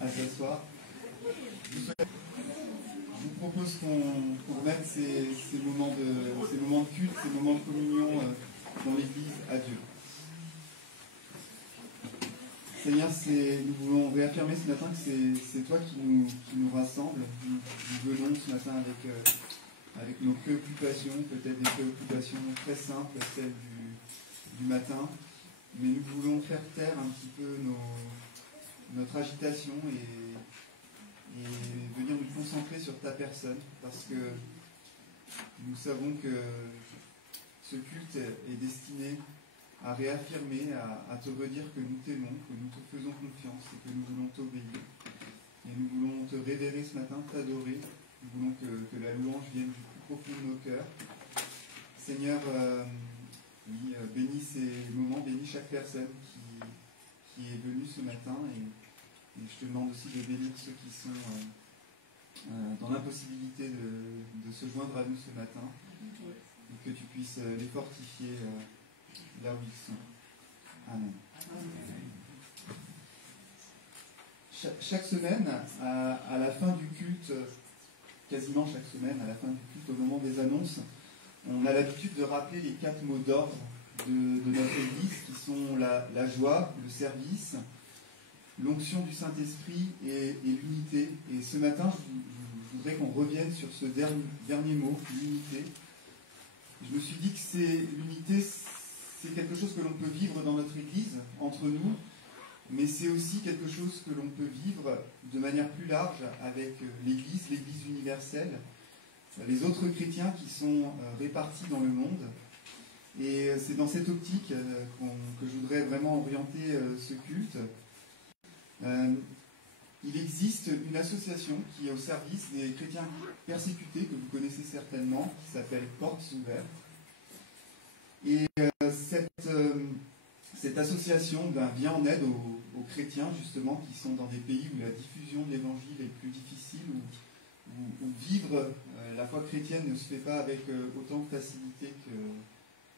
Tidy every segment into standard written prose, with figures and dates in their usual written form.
À s'asseoir. Je vous propose qu'on remette ces moments de culte, ces moments de communion dans l'Église à Dieu. Seigneur, nous voulons réaffirmer ce matin que c'est toi qui nous rassemble. Nous venons ce matin avec nos préoccupations, peut-être des préoccupations très simples, celles du matin, mais nous voulons faire taire un petit peu notre agitation et venir nous concentrer sur ta personne, parce que nous savons que ce culte est destiné à réaffirmer, à te redire que nous t'aimons, que nous te faisons confiance et que nous voulons t'obéir. Et nous voulons te révérer ce matin, t'adorer. Nous voulons que la louange vienne du plus profond de nos cœurs. Seigneur, bénis ces moments, bénis chaque personne qui est venue ce matin. Et je te demande aussi de bénir ceux qui sont dans l'impossibilité de se joindre à nous ce matin. Et que tu puisses les fortifier là où ils sont. Amen. Chaque semaine, à la fin du culte, quasiment chaque semaine, à la fin du culte, au moment des annonces, on a l'habitude de rappeler les 4 mots d'ordre de notre Église, qui sont la joie, le service, l'onction du Saint-Esprit et l'unité. Et ce matin, je voudrais qu'on revienne sur ce dernier mot, l'unité. Je me suis dit que l'unité, c'est quelque chose que l'on peut vivre dans notre Église, entre nous, mais c'est aussi quelque chose que l'on peut vivre de manière plus large avec l'Église universelle, les autres chrétiens qui sont répartis dans le monde. Et c'est dans cette optique que je voudrais vraiment orienter ce culte. Il existe une association qui est au service des chrétiens persécutés, que vous connaissez certainement, qui s'appelle Portes Ouvertes. Et cette association vient en aide aux chrétiens, justement, qui sont dans des pays où la diffusion de l'évangile est plus difficile, où vivre la foi chrétienne ne se fait pas avec autant de facilité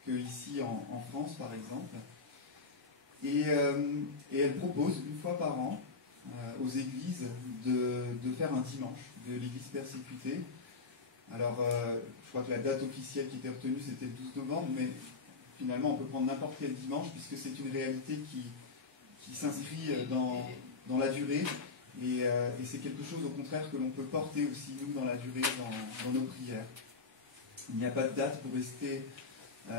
que ici en France, par exemple. Et elle propose, une fois par an, aux églises de faire un dimanche de l'église persécutée. Alors, je crois que la date officielle qui était retenue, c'était le 12 novembre, mais finalement, on peut prendre n'importe quel dimanche, puisque c'est une réalité qui s'inscrit dans la durée, et c'est quelque chose, au contraire, que l'on peut porter aussi, nous, dans la durée, dans nos prières. Il n'y a pas de date pour rester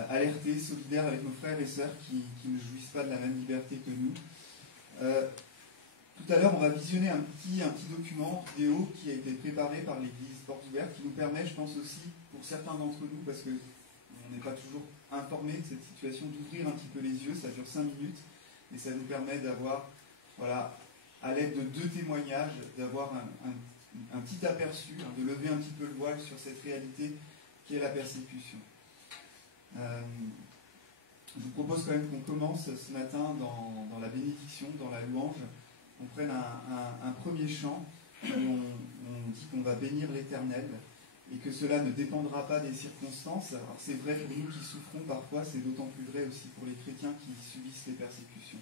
alertés, solidaires avec nos frères et sœurs qui ne jouissent pas de la même liberté que nous. Tout à l'heure, on va visionner un petit document vidéo qui a été préparé par l'Église Portes Ouvertes, qui nous permet, je pense aussi, pour certains d'entre nous, parce qu'on n'est pas toujours informé de cette situation, d'ouvrir un petit peu les yeux. Ça dure 5 minutes, et ça nous permet d'avoir, à l'aide de 2 témoignages, d'avoir un petit aperçu, de lever un petit peu le voile sur cette réalité qui est la persécution. Je vous propose quand même qu'on commence ce matin dans la bénédiction, dans la louange. On prenne un premier chant où on dit qu'on va bénir l'Éternel et que cela ne dépendra pas des circonstances. Alors c'est vrai pour nous qui souffrons parfois, c'est d'autant plus vrai aussi pour les chrétiens qui subissent les persécutions.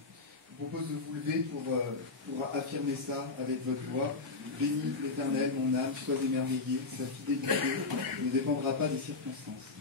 Je vous propose de vous lever pour affirmer ça avec votre voix. Bénis l'Éternel, mon âme, sois émerveillée, sa fidélité ne dépendra pas des circonstances.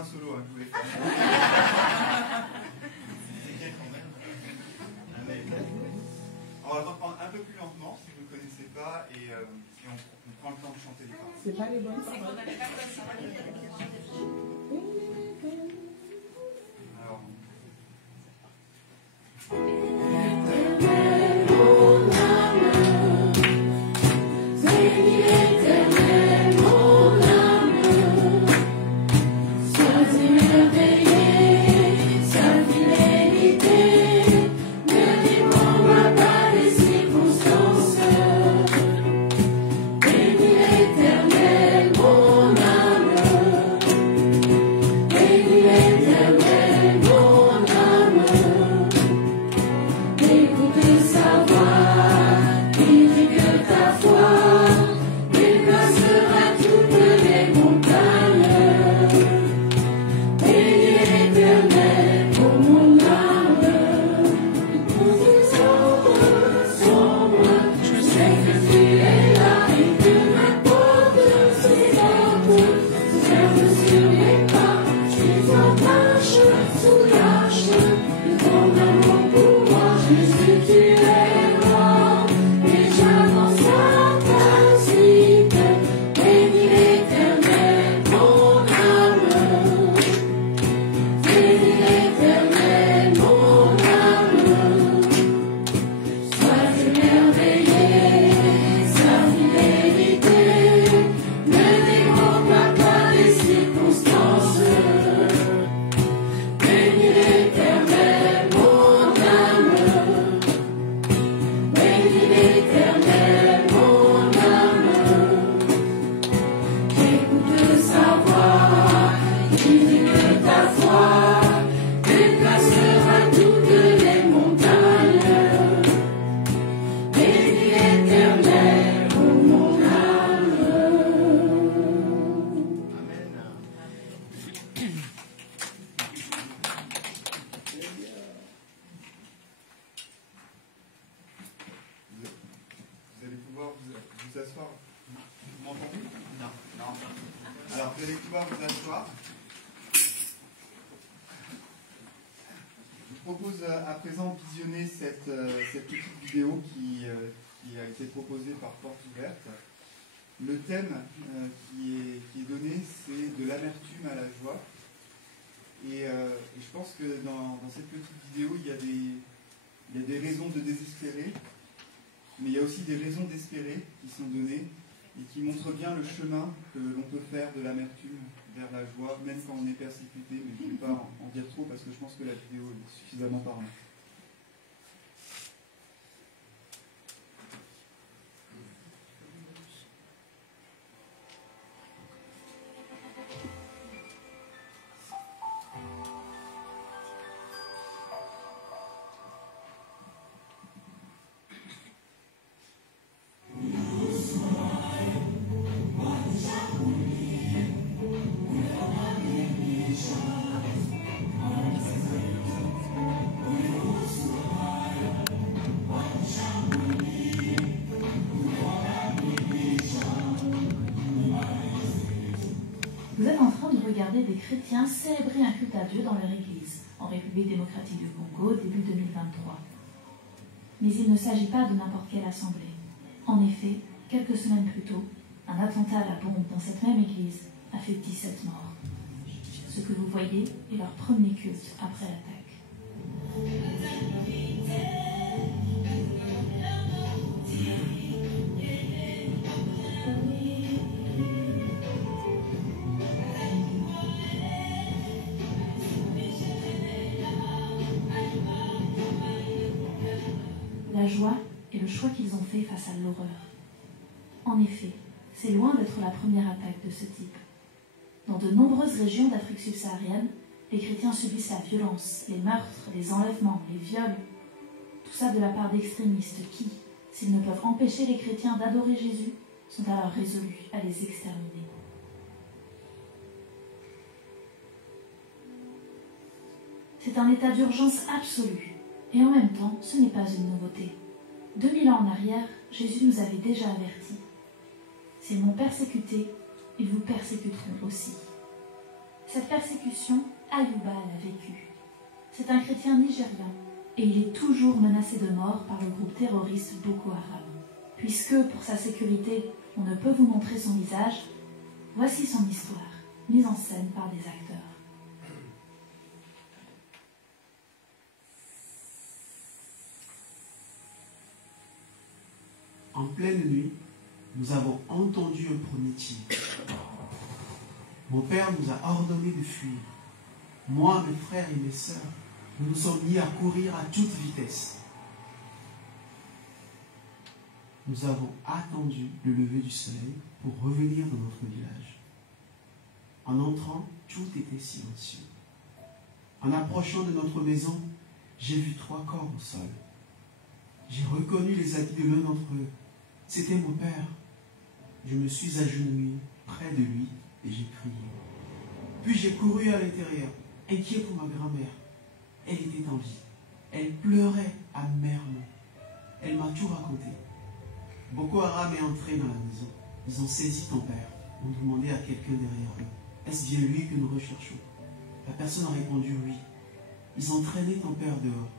un solo que je voulais faire. C'est bien quand même. On va reprendre un peu plus lentement si vous ne connaissez pas et on prend le temps de chanter les paroles. C'est pas les bonnes paroles. Alors, à présent visionner cette petite vidéo qui a été proposée par Porte Ouverte. Le thème qui est donné, c'est de l'amertume à la joie. Et je pense que dans cette petite vidéo, il y a des raisons de désespérer, mais il y a aussi des raisons d'espérer qui sont données et qui montrent bien le chemin que l'on peut faire de l'amertume vers la joie, même quand on est persécuté, mais je ne vais pas en dire trop parce que je pense que la vidéo est suffisamment parlante. Des chrétiens célébrer un culte à Dieu dans leur église, en République démocratique du Congo, début 2023. Mais il ne s'agit pas de n'importe quelle assemblée. En effet, quelques semaines plus tôt, un attentat à la bombe dans cette même église a fait 17 morts. Ce que vous voyez est leur premier culte après l'attaque. La joie est le choix qu'ils ont fait face à l'horreur. En effet, c'est loin d'être la première attaque de ce type. Dans de nombreuses régions d'Afrique subsaharienne, les chrétiens subissent la violence, les meurtres, les enlèvements, les viols. Tout ça de la part d'extrémistes qui, s'ils ne peuvent empêcher les chrétiens d'adorer Jésus, sont alors résolus à les exterminer. C'est un état d'urgence absolu. Et en même temps, ce n'est pas une nouveauté. 2000 ans en arrière, Jésus nous avait déjà avertis. S'ils m'ont persécuté, ils vous persécuteront aussi. Cette persécution, Ayuba l'a vécue. C'est un chrétien nigérian et il est toujours menacé de mort par le groupe terroriste Boko Haram. Puisque, pour sa sécurité, on ne peut vous montrer son visage, voici son histoire, mise en scène par des acteurs. En pleine nuit, nous avons entendu un premier tir. Mon père nous a ordonné de fuir. Moi, mes frères et mes sœurs, nous nous sommes mis à courir à toute vitesse. Nous avons attendu le lever du soleil pour revenir dans notre village. En entrant, tout était silencieux. En approchant de notre maison, j'ai vu 3 corps au sol. J'ai reconnu les habits de l'un d'entre eux. C'était mon père. Je me suis agenouillé près de lui et j'ai crié. Puis j'ai couru à l'intérieur, inquiet pour ma grand-mère. Elle était en vie. Elle pleurait amèrement. Elle m'a tout raconté. Boko Haram est entré dans la maison. Ils ont saisi ton père. On demandait à quelqu'un derrière eux. Est-ce bien lui que nous recherchons? La personne a répondu oui. Ils ont traîné ton père dehors.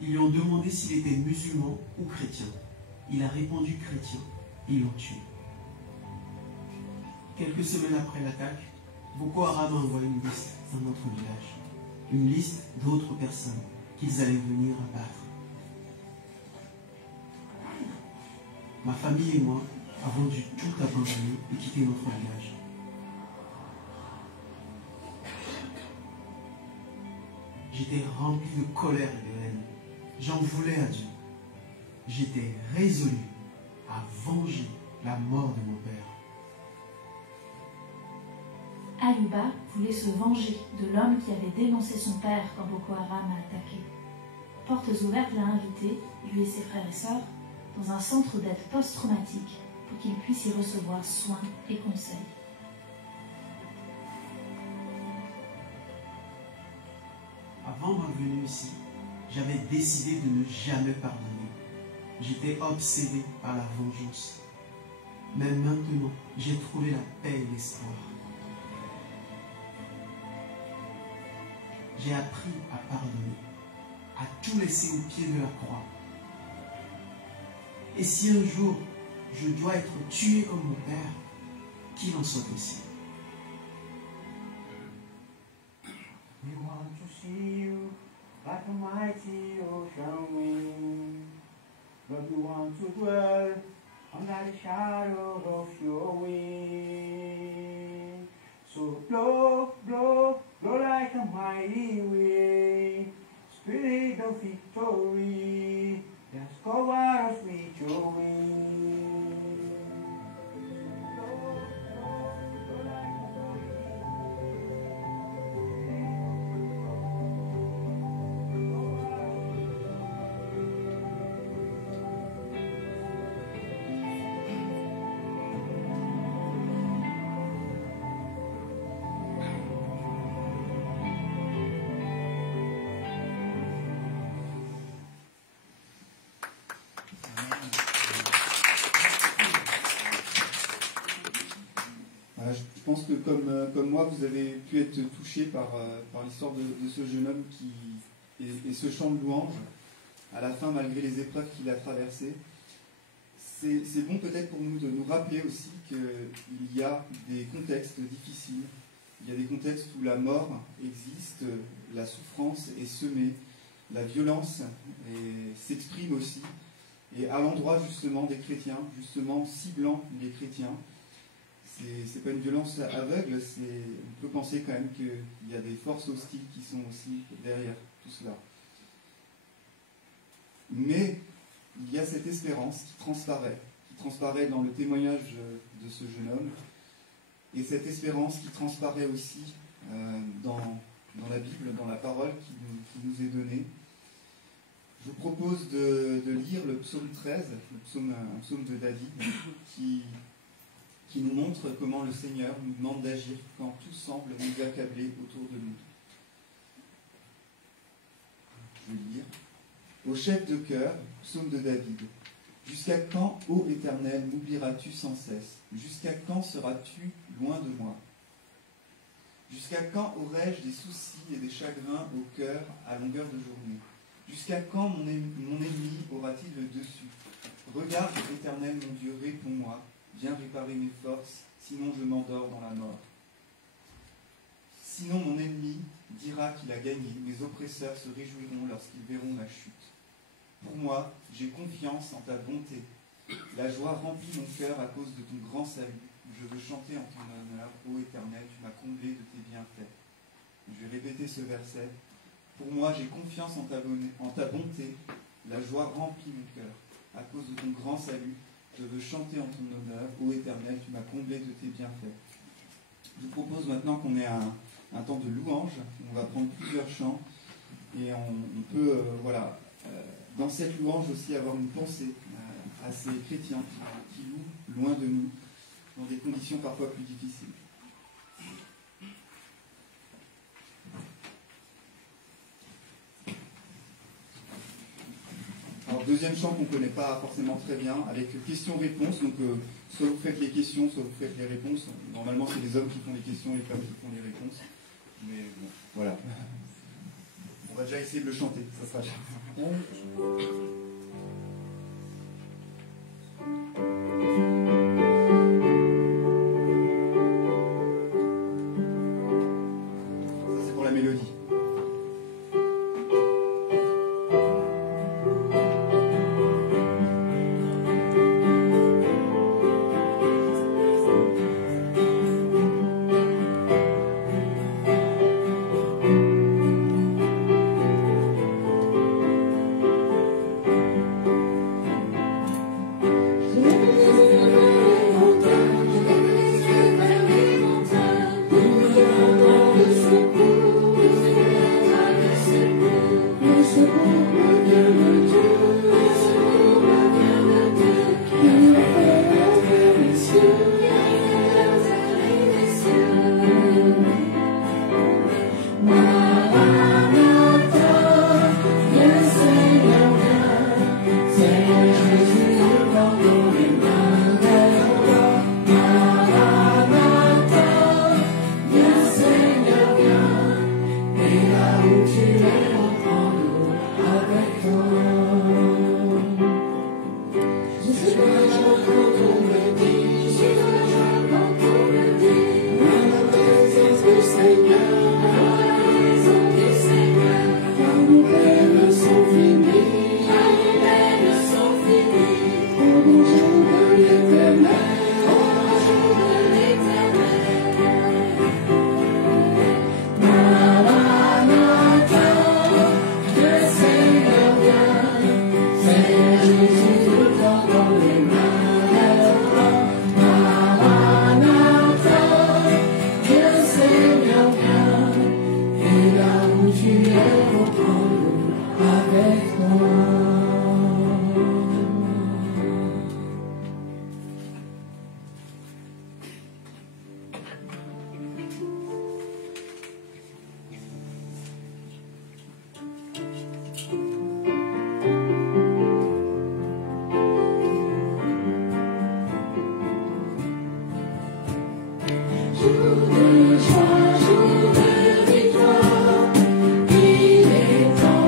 Ils lui ont demandé s'il était musulman ou chrétien. Il a répondu chrétien et ils l'ont tué. Quelques semaines après l'attaque, Boko Haram a envoyé une liste dans notre village. Une liste d'autres personnes qu'ils allaient venir abattre. Ma famille et moi avons dû tout abandonner et quitter notre village. J'étais rempli de colère et de haine. J'en voulais à Dieu. J'étais résolu à venger la mort de mon père. Ayuba voulait se venger de l'homme qui avait dénoncé son père quand Boko Haram a attaqué. Portes Ouvertes l'a invité, lui et ses frères et sœurs, dans un centre d'aide post-traumatique pour qu'ils puissent y recevoir soins et conseils. Avant ma venue ici, j'avais décidé de ne jamais pardonner. J'étais obsédé par la vengeance. Mais maintenant, j'ai trouvé la paix et l'espoir. J'ai appris à pardonner, à tout laisser au pied de la croix. Et si un jour, je dois être tué comme mon père, qu'il en soit ainsi. We want to see you like a mighty ocean wind. Lord, we want to dwell under the shadow of your wing. So blow, blow, blow like a mighty wind. Spirit of victory, just cover us with your wing. Blow, blow, blow like a mighty Je pense que comme moi, vous avez pu être touché par l'histoire de ce jeune homme et ce chant de louange, à la fin, malgré les épreuves qu'il a traversées. C'est bon peut-être pour nous de nous rappeler aussi qu'il y a des contextes difficiles, il y a des contextes où la mort existe, la souffrance est semée, la violence s'exprime aussi, et à l'endroit justement des chrétiens, justement ciblant les chrétiens. C'est pas une violence aveugle, on peut penser quand même qu'il y a des forces hostiles qui sont aussi derrière tout cela. Mais il y a cette espérance qui transparaît dans le témoignage de ce jeune homme, et cette espérance qui transparaît aussi dans la Bible, dans la parole qui nous est donnée. Je vous propose de lire le psaume 13, un psaume de David, qui nous montre comment le Seigneur nous demande d'agir quand tout semble nous accabler autour de nous. Je vais lire. Au chef de chœur, psaume de David. Jusqu'à quand, ô Éternel, m'oublieras-tu sans cesse? Jusqu'à quand seras-tu loin de moi? Jusqu'à quand aurai-je des soucis et des chagrins au cœur à longueur de journée? Jusqu'à quand mon ennemi aura-t-il le dessus? Regarde, Éternel mon Dieu, réponds-moi, viens réparer mes forces, sinon je m'endors dans la mort. Sinon mon ennemi dira qu'il a gagné, mes oppresseurs se réjouiront lorsqu'ils verront ma chute. Pour moi, j'ai confiance en ta bonté. La joie remplit mon cœur à cause de ton grand salut. Je veux chanter en ton honneur, ô Éternel, tu m'as comblé de tes bienfaits. Je vais répéter ce verset. Pour moi, j'ai confiance en ta bonté. La joie remplit mon cœur. À cause de ton grand salut, je veux chanter en ton honneur, ô Éternel, tu m'as comblé de tes bienfaits. Je vous propose maintenant qu'on ait un temps de louange. On va prendre plusieurs chants et on peut, dans cette louange aussi avoir une pensée à ces chrétiens qui louent loin de nous, dans des conditions parfois plus difficiles. Alors, deuxième chant qu'on ne connaît pas forcément très bien, avec questions-réponses. Donc, soit vous faites les questions, soit vous faites les réponses. Normalement, c'est les hommes qui font les questions et les femmes qui font les réponses. Mais bon, voilà. On va déjà essayer de le chanter. Ça sera Jour de victoire, il est temps.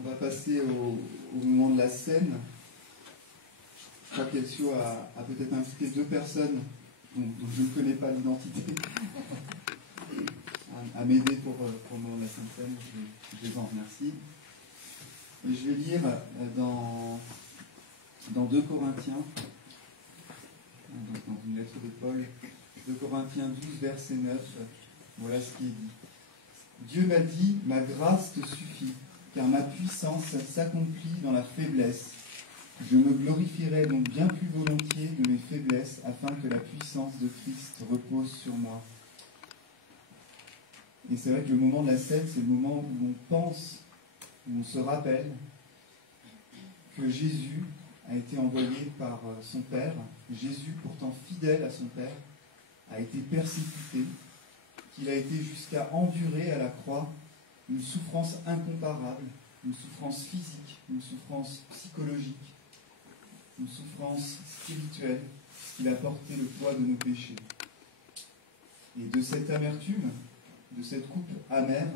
On va passer au moment de la scène. Je crois qu'Elcio a peut-être invité 2 personnes dont je ne connais pas l'identité à m'aider pour le moment de la Sainte Seine. Je les en remercie. Et je vais lire dans 2 Corinthiens, donc dans une lettre de Paul, 2 Corinthiens 12, verset 9. Voilà ce qui est dit. Dieu m'a dit, ma grâce te suffit, car ma puissance s'accomplit dans la faiblesse. Je me glorifierai donc bien plus volontiers de mes faiblesses, afin que la puissance de Christ repose sur moi. Et c'est vrai que le moment de la scène, c'est le moment où on pense, où on se rappelle que Jésus a été envoyé par son Père. Jésus, pourtant fidèle à son Père, a été persécuté, qu'il a été jusqu'à endurer à la croix une souffrance incomparable, une souffrance physique, une souffrance psychologique, une souffrance spirituelle, qu'il a porté le poids de nos péchés. Et de cette amertume, de cette coupe amère,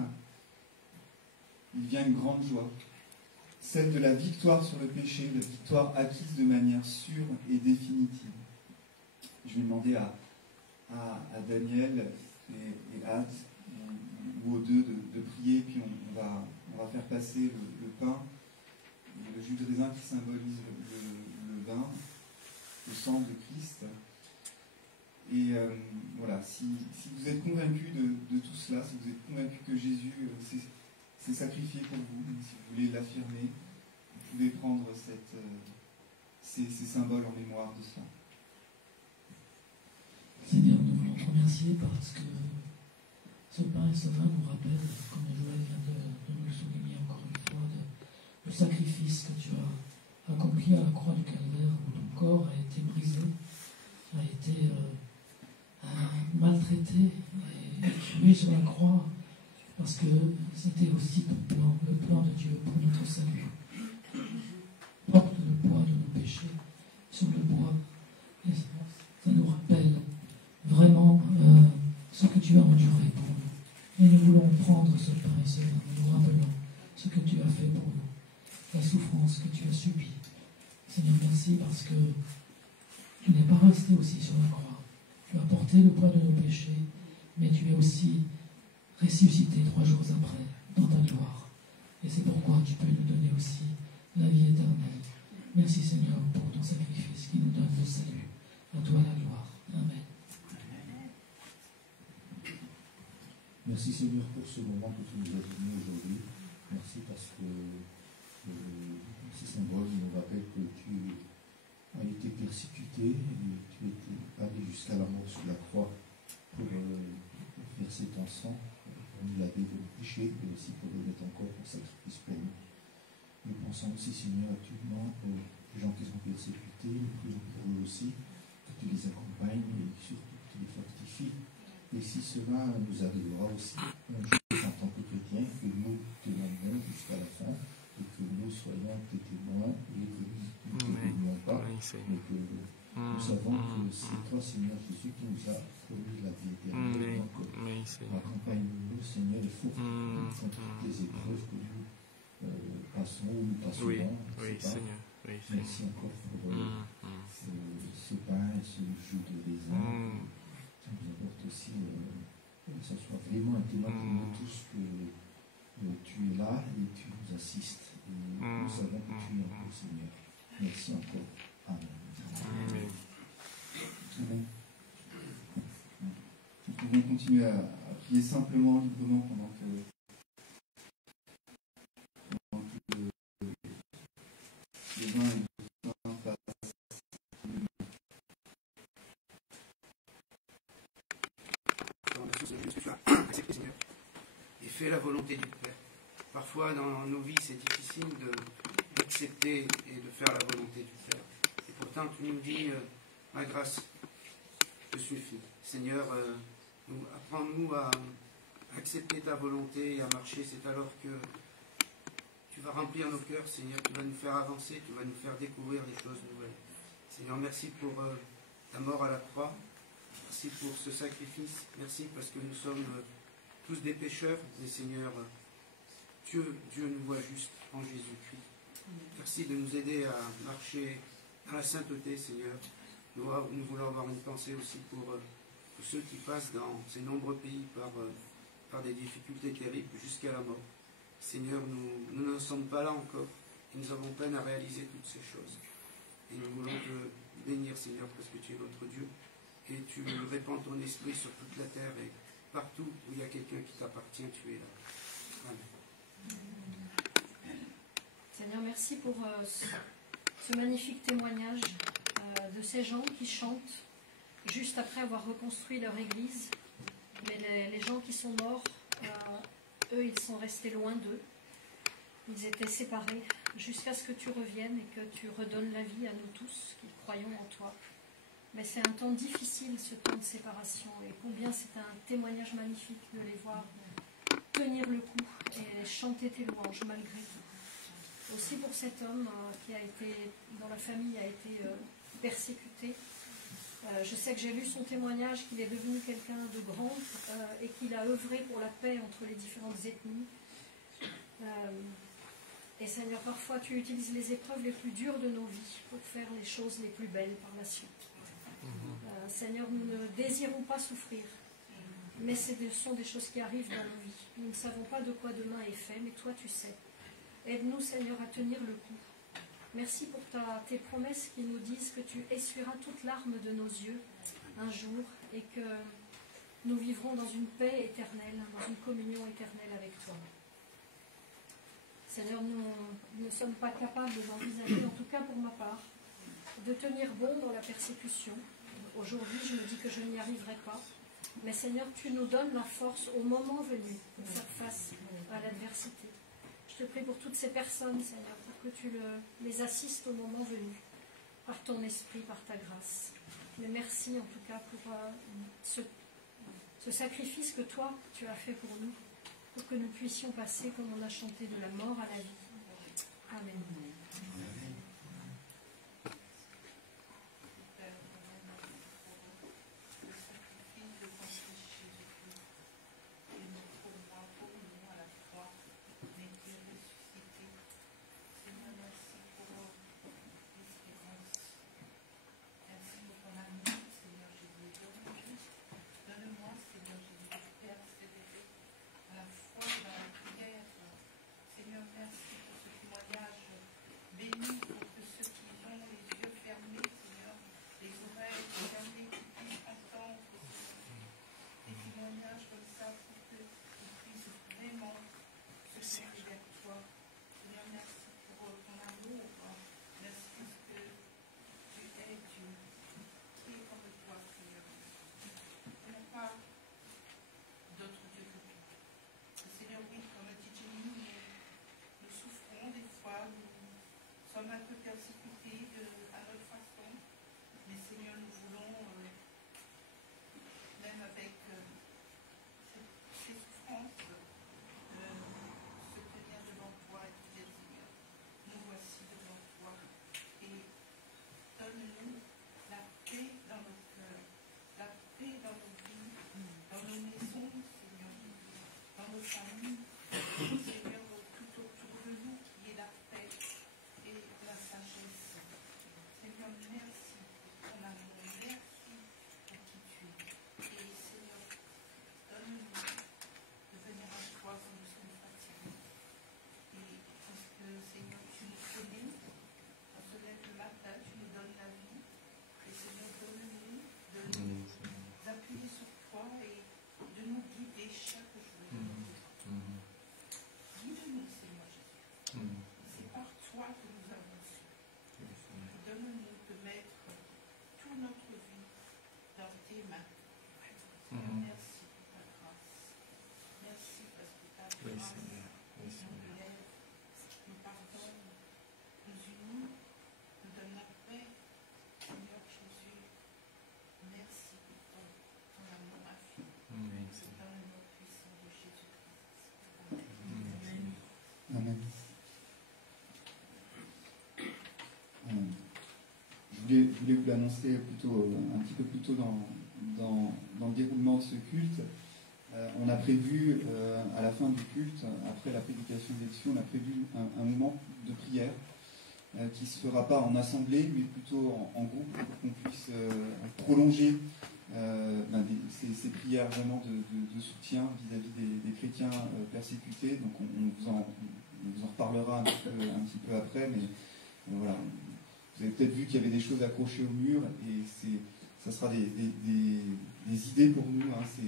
il vient une grande joie, celle de la victoire sur le péché, la victoire acquise de manière sûre et définitive. Je vais demander à Daniel et Ad, ou aux deux, de prier, puis on va faire passer le pain, le jus de raisin qui symbolise le vin, le sang de Christ. Et voilà, si vous êtes convaincus de tout cela, si vous êtes convaincus que Jésus s'est sacrifié pour vous, si vous voulez l'affirmer, vous pouvez prendre ces symboles en mémoire de cela. Seigneur, nous voulons te remercier parce que ce pain et ce vin nous rappellent, comme Joël vient de nous le souligner encore une fois, le sacrifice que tu as accompli à la croix du Calvaire, où ton corps a été brisé, a été maltraité et tué sur la croix, parce que c'était aussi ton plan, le plan de Dieu pour notre salut. Porte le poids de nos péchés sur le bois, et ça nous rappelle vraiment ce que tu as enduré pour nous. Et nous voulons prendre ce pain et ce vin, nous rappelant ce que tu as fait pour nous, la souffrance que tu as subie. Seigneur, merci parce que tu n'es pas resté aussi sur la croix. Tu as porté le poids de nos péchés, mais tu es aussi ressuscité 3 jours après, dans ta gloire. Et c'est pourquoi tu peux nous donner aussi la vie éternelle. Merci Seigneur pour ton sacrifice qui nous donne le salut. À toi la gloire. Amen. Merci Seigneur pour ce moment que tu nous as donné aujourd'hui. Merci parce que ces symboles nous rappellent que tu as été persécuté et tu étais allé jusqu'à la mort sur la croix pour verser ton sang, pour nous laver de nos péchés et aussi pour remettre encore en sacrifice pour nous. Nous pensons aussi Seigneur actuellement aux gens qui sont persécutés, nous prions pour eux aussi, que tu les accompagnes et surtout que tu les fortifies. Et si cela nous arrivera aussi un jour en tant que chrétiens, que nous témoignons jusqu'à la fin et que nous soyons tes témoins et que nous ne témoignons pas, mais que nous savons que c'est toi, Seigneur Jésus, qui nous a promis la vie éternelle. Donc, accompagne-nous, Seigneur, et fortifie contre toutes les épreuves que nous passons ou nous passons. Oui, Seigneur. Merci encore pour ce pain et ce jus de raisin. Ça nous apporte aussi que ça soit vraiment un témoin pour nous tous que tu es là et tu nous assistes. Et nous savons que tu es encore, Seigneur. Merci encore. Amen. Amen. Nous pouvons continuer à prier simplement, librement pendant que le vin et le pain passent. Et fais la volonté du Père. Parfois dans nos vies c'est difficile d'accepter et de faire la volonté du Père. Et pourtant tu nous dis ma grâce te suffit. Seigneur, apprends-nous à accepter ta volonté et à marcher. C'est alors que tu vas remplir nos cœurs, Seigneur, tu vas nous faire avancer, tu vas nous faire découvrir des choses nouvelles. Seigneur, merci pour ta mort à la croix. Merci pour ce sacrifice. Merci parce que nous sommes tous des pécheurs. Mais Seigneur, Dieu nous voit juste en Jésus-Christ. Merci de nous aider à marcher dans la sainteté, Seigneur. Nous voulons avoir une pensée aussi pour ceux qui passent dans ces nombreux pays par des difficultés terribles jusqu'à la mort. Seigneur, nous n'en sommes pas là encore. Et nous avons peine à réaliser toutes ces choses. Et nous voulons te bénir, Seigneur, parce que tu es notre Dieu. Et tu répands ton esprit sur toute la terre. Et partout où il y a quelqu'un qui t'appartient, tu es là. Amen. Seigneur, merci pour ce magnifique témoignage de ces gens qui chantent juste après avoir reconstruit leur église. Mais les gens qui sont morts, eux, ils sont restés loin d'eux. Ils étaient séparés jusqu'à ce que tu reviennes et que tu redonnes la vie à nous tous qui croyons en toi. Mais c'est un temps difficile, ce temps de séparation. Et combien c'est un témoignage magnifique de les voir tenir le coup et chanter tes louanges malgré tout. Aussi pour cet homme dont la famille a été persécutée. Je sais que j'ai lu son témoignage, qu'il est devenu quelqu'un de grand et qu'il a œuvré pour la paix entre les différentes ethnies. Et Seigneur, parfois tu utilises les épreuves les plus dures de nos vies pour faire les choses les plus belles par la suite. Seigneur, nous ne désirons pas souffrir, mais ce sont des choses qui arrivent dans nos vies. Nous ne savons pas de quoi demain est fait, mais toi tu sais. Aide-nous, Seigneur, à tenir le coup. Merci pour tes promesses qui nous disent que tu essuieras toute larme de nos yeux un jour et que nous vivrons dans une paix éternelle, dans une communion éternelle avec toi. Seigneur, nous ne sommes pas capables d'envisager, en tout cas pour ma part, de tenir bon dans la persécution. Aujourd'hui, je me dis que je n'y arriverai pas. Mais Seigneur, tu nous donnes la force au moment venu de faire face à l'adversité. Je te prie pour toutes ces personnes, Seigneur, pour que tu les assistes au moment venu, par ton esprit, par ta grâce. Mais merci en tout cas pour ce sacrifice que toi, tu as fait pour nous, pour que nous puissions passer, comme on a chanté, de la mort à la vie. Amen. Un peu persécutés à notre façon, mais Seigneur, nous voulons, même avec ces souffrances, se tenir devant toi et te dire, Seigneur, nous voici devant toi et donne-nous la paix dans nos cœurs, la paix dans nos vies, dans nos maisons, Seigneur, dans nos familles, Seigneur, tout autour de nous, qu'il y ait la paix et la sagesse. Seigneur, merci pour ton amour, merci pour qui tu es. Et Seigneur, donne-nous de venir à toi quand nous sommes fatigués. Et parce que Seigneur, tu nous connais, on se lève le matin, tu nous donnes la vie. Et Seigneur, donne-nous de nous appuyer sur toi et de nous guider chaque jour. Guide-nous, Seigneur Jésus. C'est par toi que nous avons fait. Donne-nous de mettre toute notre vie dans tes mains. Seigneur, merci pour ta grâce. Merci parce que ta grâce nous lève, nous pardonne, nous unit, nous donne la paix. Seigneur Jésus, merci pour ton amour infini. C'est dans le nom puissant de Jésus-Christ. Amen. Amen. Je voulais vous l'annoncer un petit peu plus tôt dans le déroulement de ce culte. On a prévu, à la fin du culte, après la prédication d'élection, on a prévu un moment de prière qui ne se fera pas en assemblée, mais plutôt en groupe, pour qu'on puisse prolonger ces prières vraiment de soutien vis-à-vis des chrétiens persécutés. Donc on vous en reparlera un petit peu après, mais voilà. Vous avez peut-être vu qu'il y avait des choses accrochées au mur, et ça sera des idées pour nous. Hein. C'est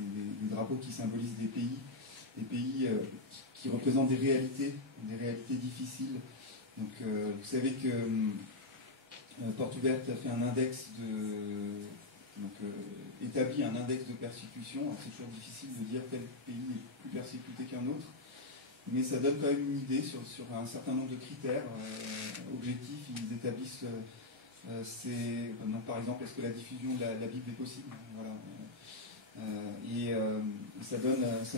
des drapeaux qui symbolisent des pays qui représentent des réalités difficiles. Donc, vous savez que Porte Ouverte a fait un index établit un index de persécution. C'est toujours difficile de dire quel pays est plus persécuté qu'un autre, mais ça donne quand même une idée sur un certain nombre de critères objectifs. Ils établissent donc, par exemple, est-ce que la diffusion de la Bible est possible, voilà. Ça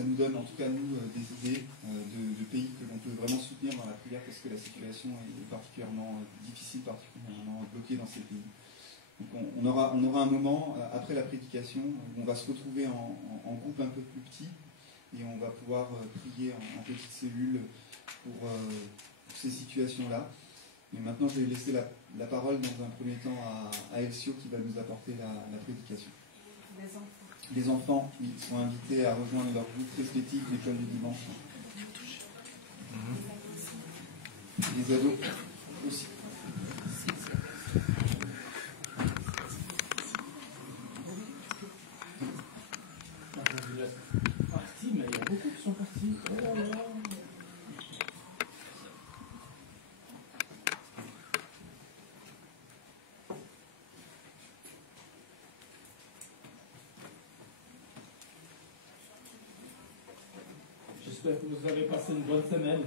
nous donne en tout cas nous des idées de pays que l'on peut vraiment soutenir dans la prière, parce que la situation est particulièrement difficile, particulièrement bloquée dans ces pays. Donc on aura un moment après la prédication où on va se retrouver en groupe un peu plus petit, et on va pouvoir prier en petites cellules pour ces situations-là. Mais maintenant, je vais laisser la parole dans un premier temps à Elcio, qui va nous apporter la prédication. Les enfants, ils sont invités à rejoindre leur groupe respectif, l'école du dimanche. Les ados aussi. Partis, mais il y a beaucoup qui sont partis. Oh là là. J'espère que vous avez passé une bonne semaine.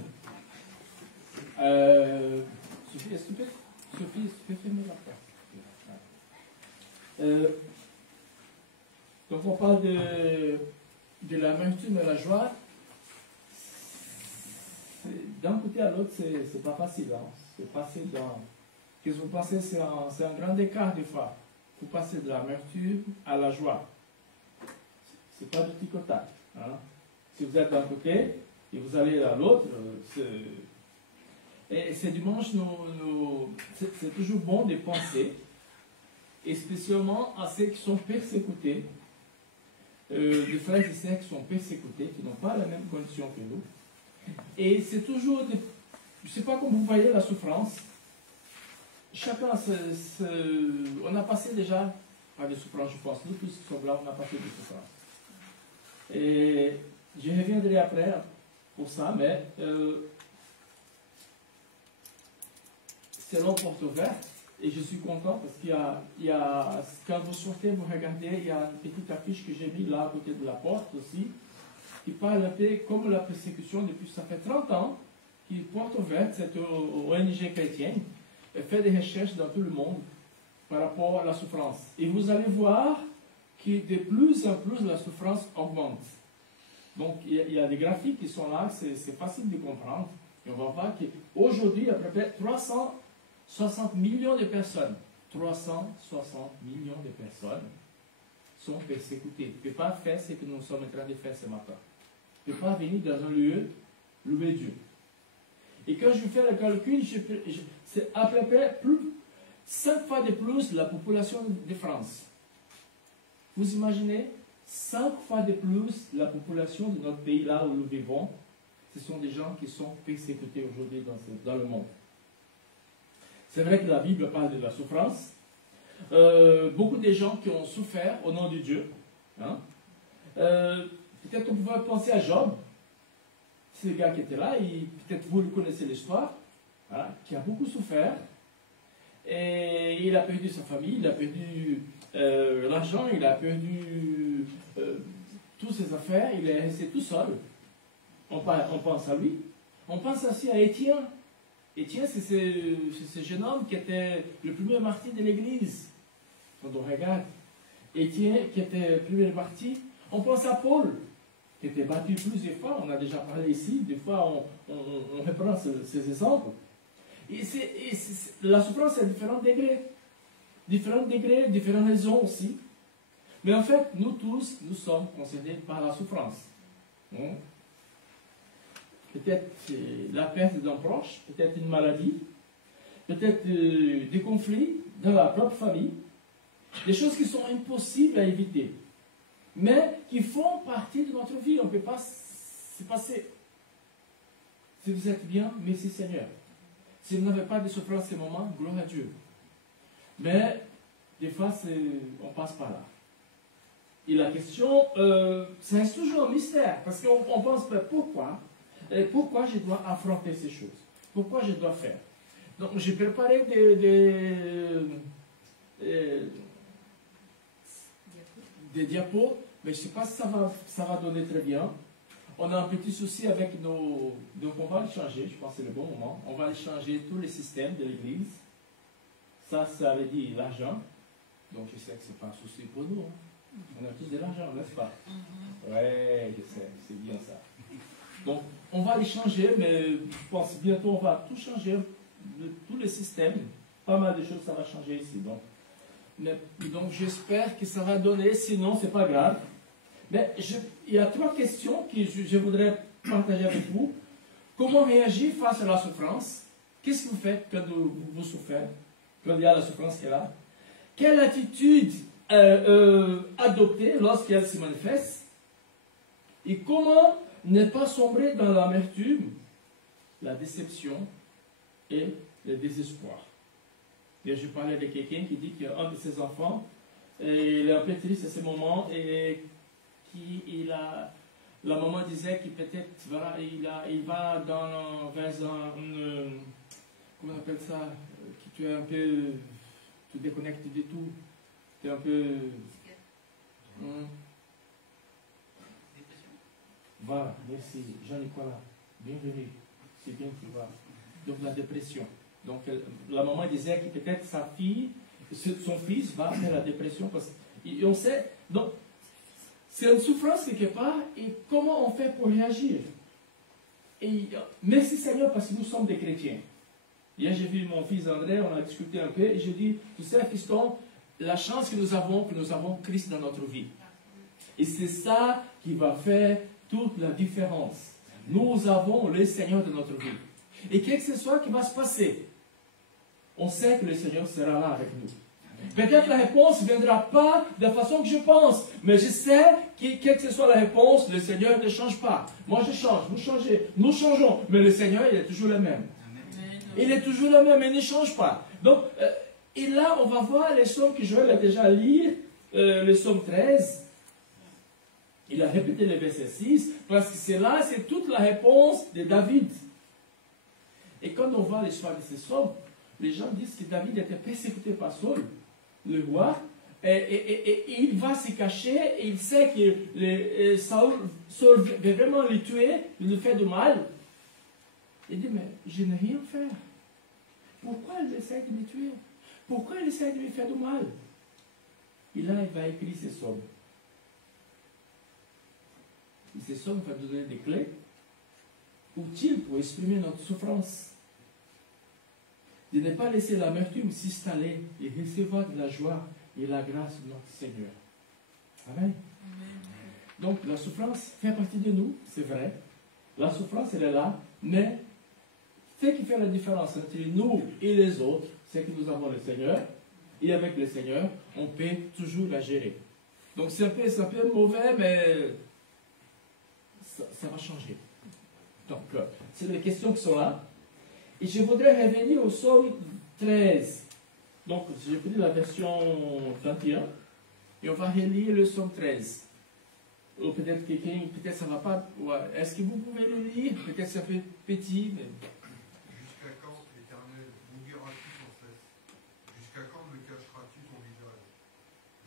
Sophie, est-ce que tu peux fermer la porte? Donc on parle de l'amertume et de la joie. D'un côté à l'autre, c'est pas facile. Hein. C'est passer dans... Qu'est-ce que vous pensez? C'est un grand écart des fois. Vous passez de l'amertume à la joie. C'est pas du tricotage. Hein. Si vous êtes d'un côté et vous allez à l'autre, et ces dimanches, c'est toujours bon de penser, et spécialement à ceux qui sont persécutés, des frères et sœurs qui sont persécutés, qui n'ont pas la même condition que nous. Et c'est toujours, je ne sais pas comment vous voyez la souffrance. Chacun, on a passé déjà par des souffrances, je pense. Nous tous qui sommes là, on a passé des souffrances. Et je reviendrai après pour ça, mais selon Porte Ouverte, et je suis content parce qu'il y a, quand vous sortez, vous regardez, il y a une petite affiche que j'ai mise là à côté de la porte aussi, qui parle un peu comme la persécution depuis, ça fait 30 ans, qui Porte Ouverte, cette ONG chrétienne, fait des recherches dans tout le monde par rapport à la souffrance. Et vous allez voir que de plus en plus la souffrance augmente. Donc il y a des graphiques qui sont là, c'est facile de comprendre. Et on va voir qu'aujourd'hui, à peu près 360 millions de personnes, 360 millions de personnes sont persécutées. Ne peuvent pas faire ce que nous sommes en train de faire ce matin. Ne peuvent pas venir dans un lieu louer Dieu. Et quand je fais le calcul, c'est à peu près 5 fois de plus la population de France. Vous imaginez 5 fois de plus la population de notre pays, là où nous vivons, ce sont des gens qui sont persécutés aujourd'hui dans le monde. C'est vrai que la Bible parle de la souffrance. Beaucoup de gens qui ont souffert au nom de Dieu. Hein? Peut-être qu'on pouvait penser à Job. C'est le gars qui était là, peut-être vous le connaissez l'histoire, hein, qui a beaucoup souffert. Et il a perdu sa famille, il a perdu l'argent, il a perdu toutes ses affaires, il est resté tout seul. On pense à lui. On pense aussi à Étienne. Étienne, c'est ce jeune homme qui était le premier martyr de l'Église. Quand on regarde Étienne, qui était le premier martyr, on pense à Paul, qui était battu plusieurs fois. On a déjà parlé ici. Des fois, on reprend ces exemples. Et la souffrance est à différents degrés. Différents degrés, différentes raisons aussi. Mais en fait, nous tous, nous sommes concernés par la souffrance. Peut-être la perte d'un proche, peut-être une maladie, peut-être des conflits dans la propre famille, des choses qui sont impossibles à éviter, mais qui font partie de notre vie. On ne peut pas se passer. Si vous êtes bien, merci Seigneur. Si vous n'avez pas de souffrance en ce moment, gloire à Dieu. Mais des fois, on passe par là. Et la question, ça reste toujours un mystère, parce qu'on pense, pourquoi je dois affronter ces choses? Pourquoi je dois faire? Donc, j'ai préparé des diapos, mais je ne sais pas si ça va donner très bien. On a un petit souci avec nos... Donc, on va les changer, je pense que c'est le bon moment. On va les changer tous les systèmes de l'Église. Ça veut dire l'argent. Donc, je sais que ce n'est pas un souci pour nous. Hein. On a tous de l'argent, n'est-ce pas? Ouais, je sais, c'est bien ça. Donc, on va les changer, mais je pense que bientôt, on va tout changer, tous les systèmes. Pas mal de choses, ça va changer ici. Donc j'espère que ça va donner, sinon, ce n'est pas grave. Mais il y a 3 questions que je voudrais partager avec vous. Comment réagir face à la souffrance? Qu'est-ce que vous faites quand vous souffrez? Quand il y a la souffrance qui est là? Quelle attitude adopter lorsqu'elle se manifeste? Et comment ne pas sombrer dans l'amertume, la déception et le désespoir? Et je parlais de quelqu'un qui dit qu'un de ses enfants, il est un peu triste à ce moment et la maman disait que peut-être voilà, il va vers comment on appelle ça, que tu es un peu, tu déconnectes de tout, tu es un peu... Voilà, merci. Jean-Nicolas, bienvenue. C'est bien que tu vas. Donc la dépression. Donc la maman disait que peut-être sa fille, son fils va faire la dépression parce qu'on sait. Donc c'est une souffrance quelque part et comment on fait pour réagir? Et merci Seigneur parce que nous sommes des chrétiens. Hier j'ai vu mon fils André, on a discuté un peu et je dis, tu sais fiston, la chance que nous avons Christ dans notre vie. Et c'est ça qui va faire toute la différence. Nous avons le Seigneur de notre vie. Et quel que ce soit qui va se passer, on sait que le Seigneur sera là avec nous. Peut-être la réponse ne viendra pas de la façon que je pense, mais je sais que quelle que ce soit la réponse, le Seigneur ne change pas. Moi je change, vous changez, nous changeons, mais le Seigneur il est toujours le même. Il est toujours le même, il ne change pas. Donc, et là on va voir les psaumes que Joël a déjà lu, le psaume 13. Il a répété le verset 6, parce que c'est là, c'est toute la réponse de David. Et quand on voit l'histoire de ces psaumes, les gens disent que David était persécuté par Saul, le roi, et il va se cacher, et il sait que Saul veut vraiment le tuer, il lui fait du mal. Il dit, mais je n'ai rien fait. Pourquoi il essaie de me tuer? Pourquoi il essaie de me faire du mal? Et là, il va écrire ces psaumes. Et ces psaumes vont nous donner des clés utiles pour exprimer notre souffrance. De ne pas laisser l'amertume s'installer et recevoir de la joie et la grâce de notre Seigneur. Amen. Donc la souffrance fait partie de nous, c'est vrai. La souffrance, elle est là, mais ce qui fait la différence entre nous et les autres, c'est que nous avons le Seigneur, et avec le Seigneur, on peut toujours la gérer. Donc c'est un peu mauvais, mais ça va changer. Donc, c'est les questions qui sont là. Et je voudrais revenir au psaume 13. Donc, j'ai pris la version 21 et on va relire le psaume 13. Ou peut-être quelqu'un, peut-être ça ne va pas. Ouais. Est-ce que vous pouvez le lire? Peut-être c'est un peu petit, mais. Jusqu'à quand, Éternel, m'oublieras-tu sans cesse? Jusqu'à quand me cacheras-tu ton visage?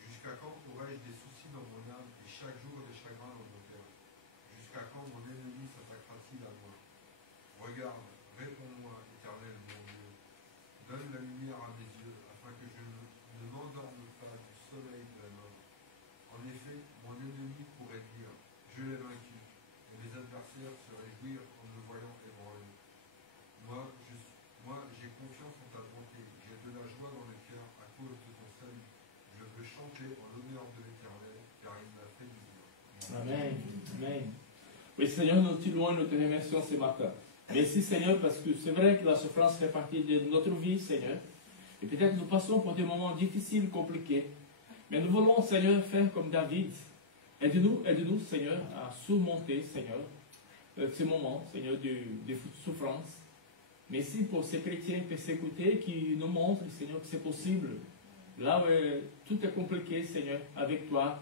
Jusqu'à quand aurai-je des soucis dans mon âme et chaque jour des chagrins dans mon cœur? Jusqu'à quand mon ennemi s'attaquera-t-il à moi? Regarde, réponds-moi, Éternel, mon Dieu. Donne la lumière à mes yeux, afin que je ne m'endorme pas du soleil de la mort. En effet, mon ennemi pourrait dire, je l'ai vaincu, et mes adversaires se réjouir en me voyant ébranlé. Moi, j'ai confiance en ta bonté, j'ai de la joie dans le cœur à cause de ton salut. Je veux chanter en l'honneur de l'Éternel, car il m'a fait du bien. Amen. Amen. Oui, Seigneur, nous te louons, nous te remercions ce matin. Merci, Seigneur, parce que c'est vrai que la souffrance fait partie de notre vie, Seigneur. Et peut-être nous passons pour des moments difficiles, compliqués. Mais nous voulons, Seigneur, faire comme David. Aide-nous, Seigneur, à surmonter, Seigneur, ces moments, Seigneur, de souffrance. Merci pour ces chrétiens persécutés qui nous montrent, Seigneur, que c'est possible Là où tout est compliqué, Seigneur, avec toi,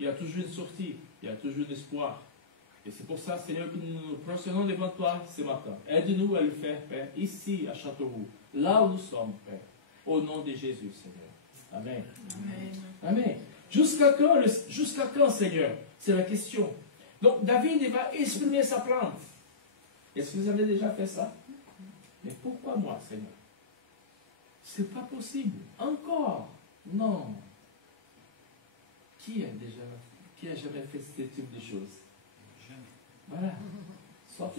il y a toujours une sortie, il y a toujours un espoir. Et c'est pour ça, Seigneur, que nous nous prosternons devant toi ce matin. Aide-nous à le faire, Père, ici à Châteauroux, là où nous sommes, Père. Au nom de Jésus, Seigneur. Amen. Amen. Amen. Jusqu'à quand, Seigneur? C'est la question. Donc, David, il va exprimer sa plainte. Est-ce que vous avez déjà fait ça? Mais pourquoi moi, Seigneur? C'est pas possible. Encore? Non. Qui a jamais fait ce type de choses? Voilà. Sauf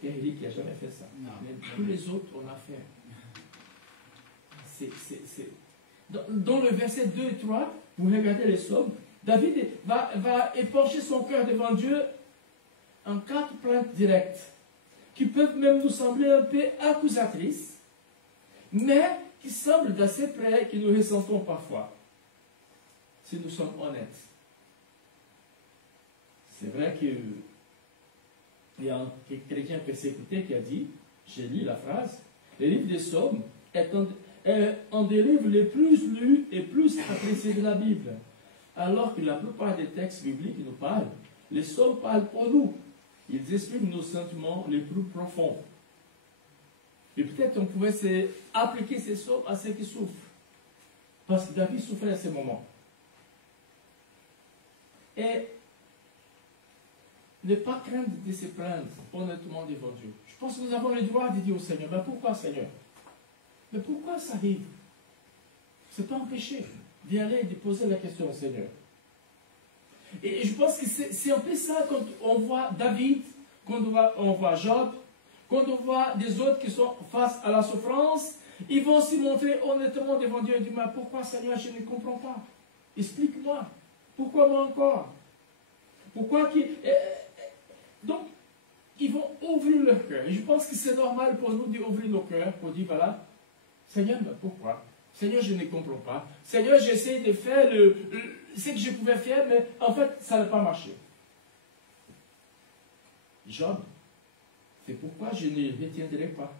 Pierre-Élie qui n'a jamais fait ça. Non. Mais tous les autres, on a fait. Dans le verset 2 et 3, vous regardez les psaumes, David va épancher son cœur devant Dieu en 4 plaintes directes, qui peuvent même nous sembler un peu accusatrices, mais qui semblent d'assez près que nous ressentons parfois, si nous sommes honnêtes. C'est vrai qu'il y a un chrétien persécuté qui a dit, j'ai lu la phrase, le livre des psaumes est un des livres les plus lus et plus appréciés de la Bible. Alors que la plupart des textes bibliques nous parlent, les psaumes parlent pour nous. Ils expriment nos sentiments les plus profonds. Et peut-être on pouvait appliquer ces psaumes à ceux qui souffrent. Parce que David souffrait à ces moments. Et ne pas craindre de se plaindre honnêtement devant Dieu. Je pense que nous avons le droit de dire au Seigneur, mais pourquoi, Seigneur? Mais pourquoi ça arrive? Ce n'est pas un péché d'y aller et de poser la question au Seigneur. Et je pense que c'est un peu ça quand on voit David, quand on voit Job, quand on voit des autres qui sont face à la souffrance, ils vont se montrer honnêtement devant Dieu et dire, mais pourquoi, Seigneur, je ne comprends pas? Explique-moi. Pourquoi moi encore? Pourquoi Donc, ils vont ouvrir leur cœur. Et je pense que c'est normal pour nous d'ouvrir nos cœurs pour dire, voilà, Seigneur, mais pourquoi? Seigneur, je ne comprends pas. Seigneur, j'essaie de faire ce que je pouvais faire, mais en fait, ça n'a pas marché. Job, c'est pourquoi je ne retiendrai pas.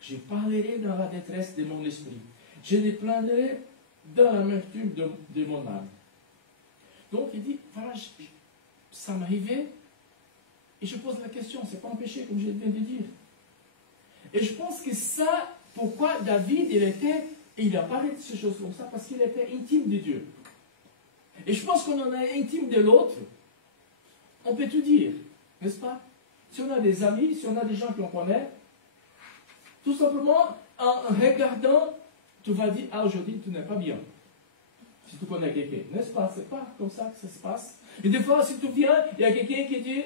Je parlerai dans la détresse de mon esprit. Je ne plaindrai dans l'amertume de mon âme. Donc, il dit, voilà, ça m'arrivait, et je pose la question, c'est pas un péché, comme je viens de dire. Et je pense que ça, pourquoi David, il a parlé de ces choses comme ça, parce qu'il était intime de Dieu. Et je pense qu'on en est intime de l'autre, on peut tout dire, n'est-ce pas? Si on a des amis, si on a des gens qu'on connaît, tout simplement, en regardant, tu vas dire, ah, aujourd'hui, tu n'es pas bien. Si tu connais quelqu'un, n'est-ce pas? C'est pas comme ça que ça se passe. Et des fois, si tu viens, il y a quelqu'un qui dit,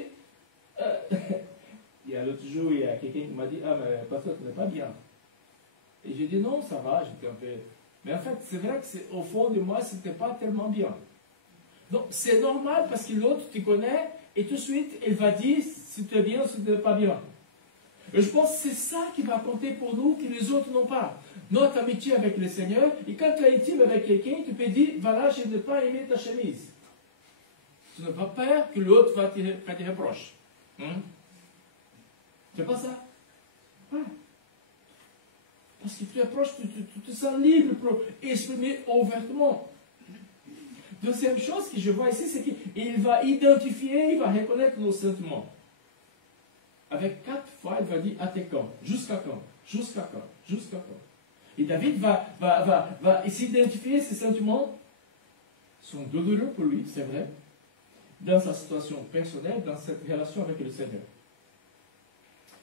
il y a l'autre jour, il y a quelqu'un qui m'a dit, ah, mais pasteur, tu n'es pas bien. Et j'ai dit, non, ça va, j'étais un peu... Mais en fait, c'est vrai que au fond de moi, ce n'était pas tellement bien. Donc, c'est normal parce que l'autre, tu connais, et tout de suite, il va dire si tu es bien ou si tu n'es pas bien. Et je pense que c'est ça qui va compter pour nous, que les autres n'ont pas. Notre amitié avec le Seigneur, et quand tu es intime avec quelqu'un, tu peux dire, voilà, je n'ai pas aimé ta chemise. Tu n'as pas peur que l'autre va te reprocher. C'est pas ça? Ouais. Parce que tu approches, tu te sens libre pour exprimer ouvertement. Deuxième chose que je vois ici, c'est qu'il va identifier, il va reconnaître nos sentiments. Avec 4 fois, il va dire à tes quand, jusqu'à quand, jusqu'à quand, jusqu'à quand. Et David va s'identifier ces sentiments, sont douloureux pour lui, c'est vrai, dans sa situation personnelle, dans cette relation avec le Seigneur.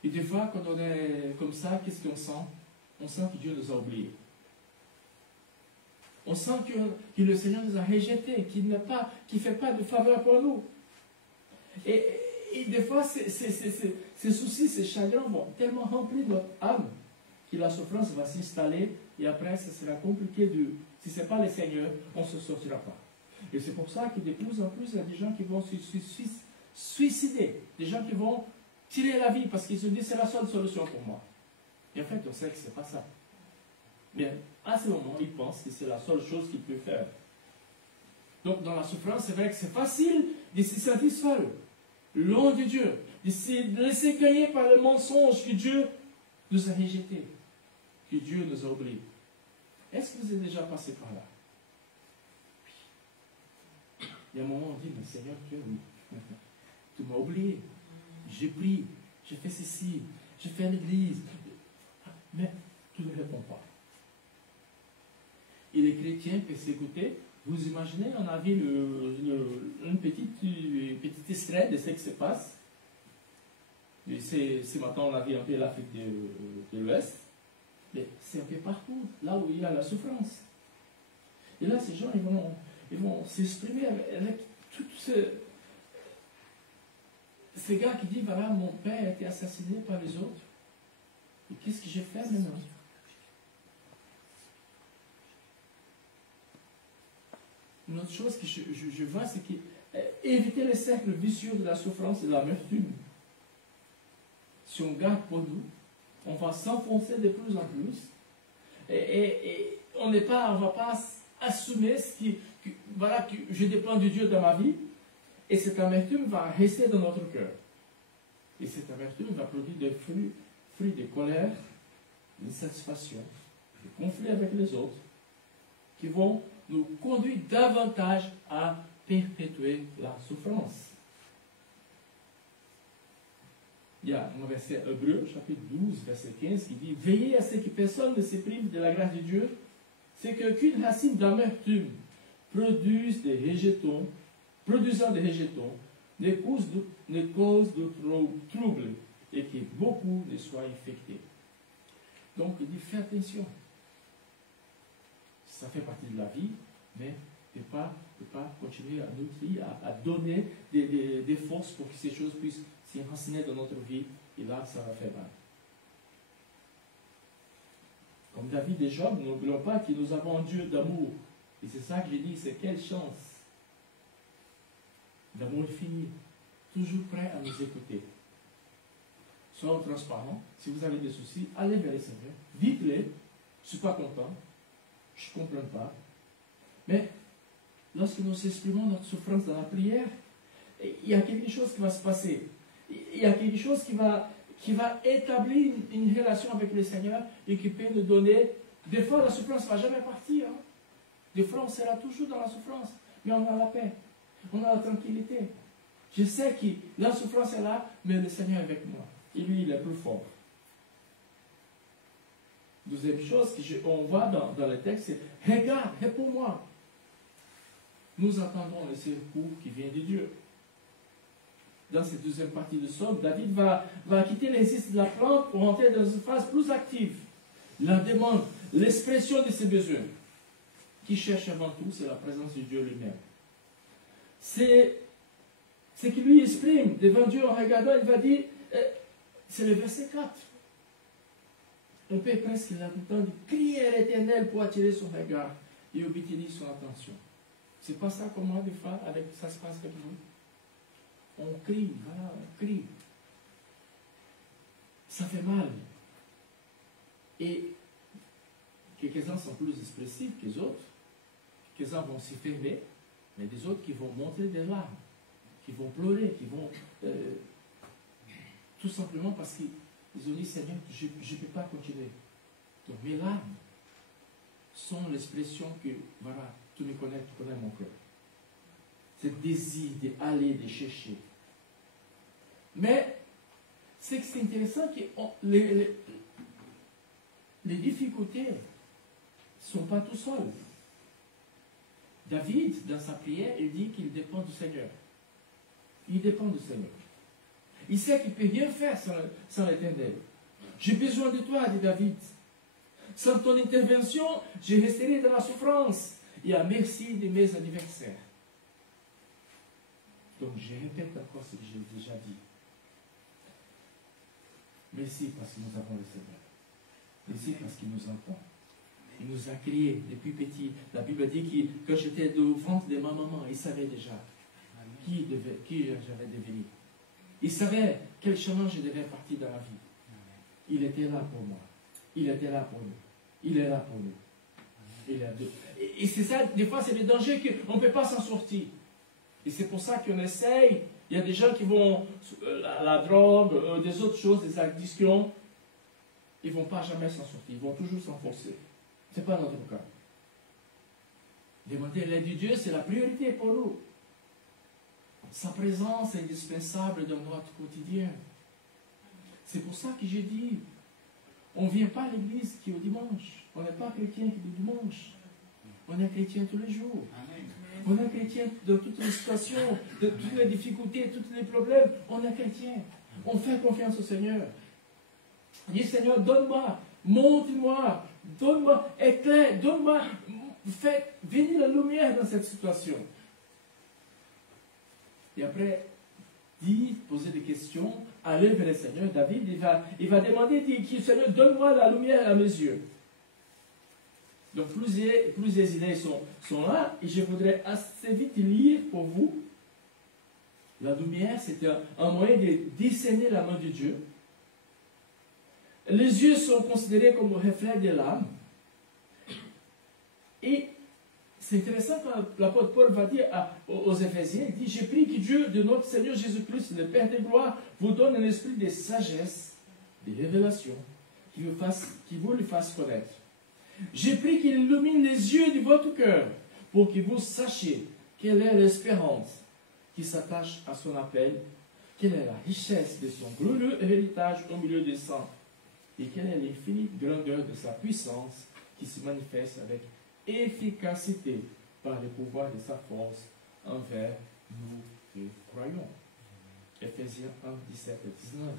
Et des fois, quand on est comme ça, qu'est-ce qu'on sent? On sent que Dieu nous a oubliés. On sent que le Seigneur nous a rejetés, qu'il ne fait pas de faveur pour nous. Et des fois, ces soucis, ces chagrins vont tellement remplir notre âme que la souffrance va s'installer et après, ce sera compliqué si ce n'est pas le Seigneur, on ne se sortira pas. Et c'est pour ça que de plus en plus, il y a des gens qui vont se suicider, des gens qui vont tirer la vie parce qu'ils se disent c'est la seule solution pour moi. Et en fait, on sait que ce n'est pas ça. Mais à ce moment, ils pensent que c'est la seule chose qu'ils peuvent faire. Donc, dans la souffrance, c'est vrai que c'est facile de se satisfaire, loin de Dieu, de se laisser gagner par le mensonge que Dieu nous a rejetés, que Dieu nous a oubliés. Est-ce que vous êtes déjà passé par là? Il y a un moment où on dit, mais Seigneur, tu es où? Tu m'as oublié. J'ai prié, j'ai fait ceci, j'ai fait l'église. Mais tu ne réponds pas. Et les chrétiens persécutés, vous imaginez, on a vu une petite extrait de ce qui se passe. Ce matin, on a vu un peu l'Afrique de l'Ouest. Mais c'est un peu partout, là où il y a la souffrance. Et là, ces gens, ils vont s'exprimer avec tout ces gars qui disent, voilà, mon père a été assassiné par les autres. Et qu'est-ce que j'ai fait maintenant? Une autre chose que je vois, c'est qu'éviter les cercles vicieux de la souffrance et de l'amertume. Si on garde pour nous, on va s'enfoncer de plus en plus. Et on ne va pas assumer voilà, que j'ai des plans de Dieu dans ma vie. Et cette amertume va rester dans notre cœur. Et cette amertume va produire des fruits de colère, d'insatisfaction, de conflits avec les autres, qui vont nous conduire davantage à perpétuer la souffrance. Il y a un verset hébreu, chapitre 12, verset 15, qui dit « Veillez à ce que personne ne se prive de la grâce de Dieu, c'est qu'aucune racine d'amertume produisant des rejetons, ne cause de trouble, et que beaucoup ne soient infectés. » Donc, il dit, fais attention. Ça fait partie de la vie, mais ne pas continuer à nutrir, à donner des forces pour que ces choses puissent s'enraciner dans notre vie, et là, ça va faire mal. Comme David et Job, n'oublions pas que nous avons un Dieu d'amour. Et c'est ça que j'ai dit, c'est quelle chance d'amour infini, toujours prêt à nous écouter. Soyons transparents. Si vous avez des soucis, allez vers les Seigneur. Dites-les, je ne suis pas content, je ne comprends pas. Mais lorsque nous exprimons notre souffrance dans la prière, il y a quelque chose qui va se passer. Il y a quelque chose qui va établir une relation avec le Seigneur et qui peut nous donner. Des fois, la souffrance ne va jamais partir. Hein? Des fois, on sera toujours dans la souffrance, mais on a la paix, on a la tranquillité. Je sais que la souffrance est là, mais le Seigneur est avec moi. Et lui, il est plus fort. Deuxième chose qu'on voit dans le texte, c'est « Regarde, réponds-moi ». Nous attendons le secours qui vient de Dieu. Dans cette deuxième partie de Somme, David va quitter l'exercice de la plante pour entrer dans une phase plus active. La demande, l'expression de ses besoins. Qui cherche avant tout, c'est la présence de Dieu lui-même. C'est ce qu'il lui exprime devant Dieu en regardant, il va dire, c'est le verset 4. On peut presque l'entendre crier à l'Éternel pour attirer son regard et obtenir son attention. C'est pas ça comme moi, des fois, ça se passe avec nous. On crie, voilà, on crie. Ça fait mal. Et quelques-uns sont plus expressifs que les autres. Quelques-uns vont s'y fermer, mais des autres qui vont montrer des larmes, qui vont pleurer, qui vont... tout simplement parce qu'ils ont dit, Seigneur, je ne peux pas continuer. Donc mes larmes sont l'expression que, voilà, tu me connais, tu connais mon cœur. Ce désir d'aller, de chercher. Mais, c'est que c'est intéressant que les difficultés ne sont pas tout seuls. David, dans sa prière, il dit qu'il dépend du Seigneur. Il dépend du Seigneur. Il sait qu'il ne peut rien faire sans l'Éternel. J'ai besoin de toi, dit David. Sans ton intervention, je resterai dans la souffrance et à merci de mes adversaires. Donc je répète encore ce que j'ai déjà dit. Merci parce que nous avons le Seigneur. Merci parce qu'il nous entend. Il nous a créés depuis petit. La Bible dit que quand j'étais au ventre de ma maman, il savait déjà qui j'allais devenir. Il savait quel chemin je devais partir dans la vie. Il était là pour moi. Il était là pour nous. Il est là pour nous. Et c'est ça, des fois, c'est le danger qu'on ne peut pas s'en sortir. Et c'est pour ça qu'on essaye. Il y a des gens qui vont, la drogue, des autres choses, des addictions, ils ne vont pas jamais s'en sortir. Ils vont toujours s'enfoncer. Ce n'est pas notre cas. Demander l'aide de Dieu, c'est la priorité pour nous. Sa présence est indispensable dans notre quotidien. C'est pour ça que j'ai dit, on ne vient pas à l'église qui est au dimanche. On n'est pas chrétien qui est du dimanche. On est chrétien tous les jours. On est chrétien dans toutes les situations, de toutes les difficultés, tous les problèmes. On est chrétien. On fait confiance au Seigneur. Dis Seigneur, donne-moi, montre-moi, donne-moi, éclaire, donne-moi, faites venir la lumière dans cette situation. Et après, poser des questions, aller vers le Seigneur. David, il va demander, Seigneur, donne-moi la lumière à mes yeux. Donc, plusieurs idées sont là, et je voudrais assez vite lire pour vous. La lumière, c'est un moyen de discerner la main de Dieu. Les yeux sont considérés comme le reflet de l'âme. Et c'est intéressant quand l'apôtre Paul va dire aux Éphésiens, il dit, j'ai pris que Dieu de notre Seigneur Jésus-Christ, le Père de gloire, vous donne un esprit de sagesse, de révélation, qui vous le fasse connaître. J'ai pris qu'il illumine les yeux de votre cœur, pour que vous sachiez quelle est l'espérance qui s'attache à son appel, quelle est la richesse de son glorieux héritage au milieu des saints, et quelle est l'infinie grandeur de sa puissance qui se manifeste avec efficacité par le pouvoir de sa force envers nous qui croyons. Ephésiens 1, 17 et 19.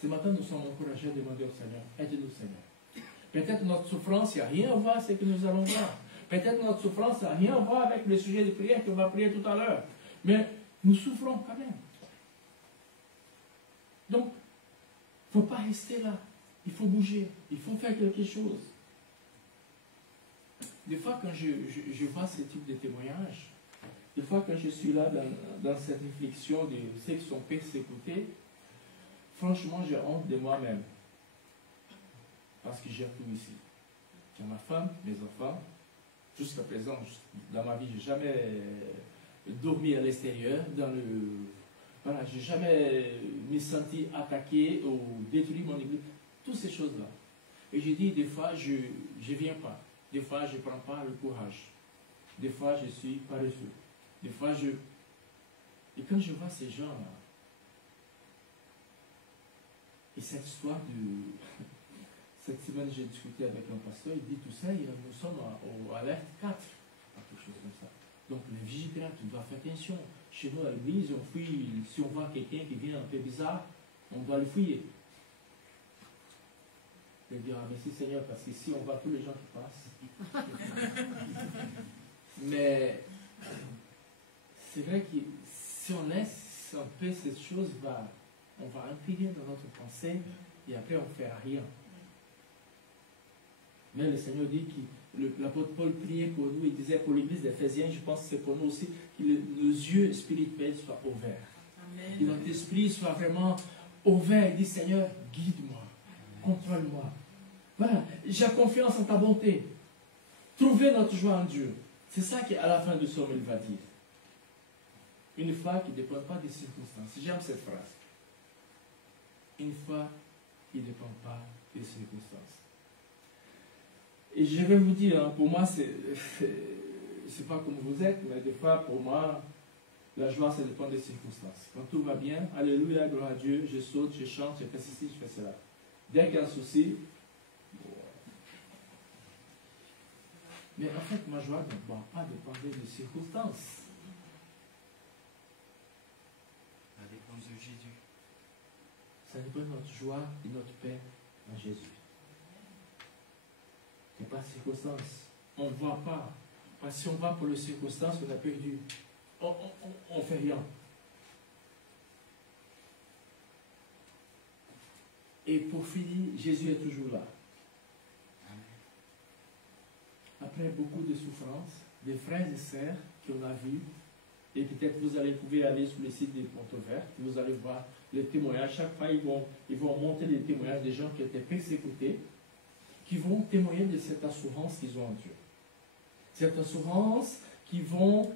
Ce matin, nous sommes encouragés à demander au Seigneur, aide-nous Seigneur. Peut-être notre souffrance n'a rien à voir avec ce que nous allons voir. Peut-être notre souffrance n'a rien à voir avec le sujet de prière qu'on va prier tout à l'heure. Mais nous souffrons quand même. Donc, il ne faut pas rester là. Il faut bouger. Il faut faire quelque chose. Des fois, quand je vois ce type de témoignage, des fois, quand je suis là dans cette réflexion de ceux qui sont persécutés, franchement, j'ai honte de moi-même. Parce que j'ai tout ici. J'ai ma femme, mes enfants. Jusqu'à présent, dans ma vie, je n'ai jamais dormi à l'extérieur. Voilà, je n'ai jamais me senti attaqué ou détruit mon église. Toutes ces choses-là. Et je dis, des fois, je ne viens pas. Des fois, je ne prends pas le courage. Des fois, je suis paresseux. Des fois, Et quand je vois ces gens-là, et cette histoire Cette semaine, j'ai discuté avec un pasteur, il dit tout ça, et nous sommes à alerte 4, quelque chose comme ça. Donc, les vigilants, tu dois faire attention. Chez nous, à l'église, on fouille, si on voit quelqu'un qui vient un peu bizarre, on doit le fouiller. Je vais dire, merci Seigneur, parce qu'ici, on voit tous les gens qui passent. Mais, c'est vrai que si on laisse un peu cette chose, on va imprimer dans notre pensée, et après, on ne fait rien. Mais le Seigneur dit que l'apôtre Paul priait pour nous, il disait pour l'église d'Éphésiens, je pense que c'est pour nous aussi, que nos yeux spirituels soient ouverts. Amen. Que notre esprit soit vraiment ouvert. Il dit, Seigneur, guide-moi, contrôle-moi. Voilà, j'ai confiance en ta bonté. Trouvez notre joie en Dieu. C'est ça qu'à la fin du psaume, il va dire. Une foi qui ne dépend pas des circonstances. J'aime cette phrase. Une foi qui ne dépend pas des circonstances. Et je vais vous dire, pour moi, c'est pas comme vous êtes, mais des fois, pour moi, la joie, ça dépend des circonstances. Quand tout va bien, alléluia, gloire à Dieu, je saute, je chante, je fais ceci, je fais cela. Dès qu'il y a un souci, mais en fait, ma joie ne doit pas dépendre des circonstances. Ça dépend de Jésus. Ça dépend de notre joie et notre paix en Jésus. Il n'y a pas de circonstances. On ne voit pas. Parce que si on va pour les circonstances, on a perdu. On ne fait rien. Et pour finir, Jésus est toujours là. Après beaucoup de souffrances, des frères et sœurs qu'on a vus, et peut-être vous pouvez aller sur le site des Portes Vertes, vous allez voir les témoignages. Chaque fois, ils vont monter les témoignages des gens qui étaient persécutés, qui vont témoigner de cette assurance qu'ils ont en Dieu. Cette assurance qui vont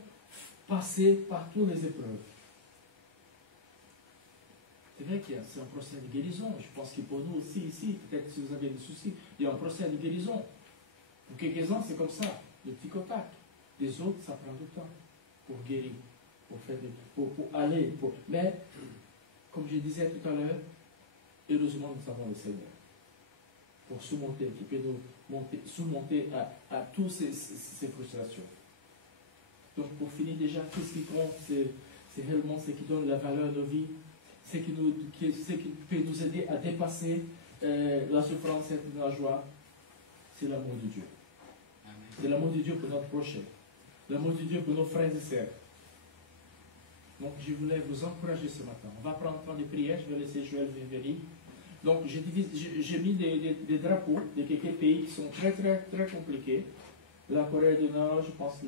passer par toutes les épreuves. C'est vrai que c'est un procès de guérison. Je pense que pour nous aussi, ici, peut-être si vous avez des soucis, il y a un procès de guérison. Pour quelques-uns, c'est comme ça, le tic-au-tac. Les autres, ça prend du temps pour guérir, pour aller. Mais, comme je disais tout à l'heure, heureusement, nous avons le Seigneur pour surmonter, qui peut nous surmonter à toutes ces frustrations. Donc, pour finir déjà, tout ce qui compte, c'est réellement ce qui donne la valeur à nos vies, ce qui peut nous aider à dépasser la souffrance et la joie, c'est l'amour de Dieu. C'est l'amour de Dieu pour notre prochain, l'amour de Dieu pour nos frères et sœurs. Donc, je voulais vous encourager ce matin. On va prendre un temps de prière, je vais laisser Joël venir. Donc, j'ai mis des drapeaux de quelques pays qui sont très, très, très compliqués. La Corée du Nord, je pense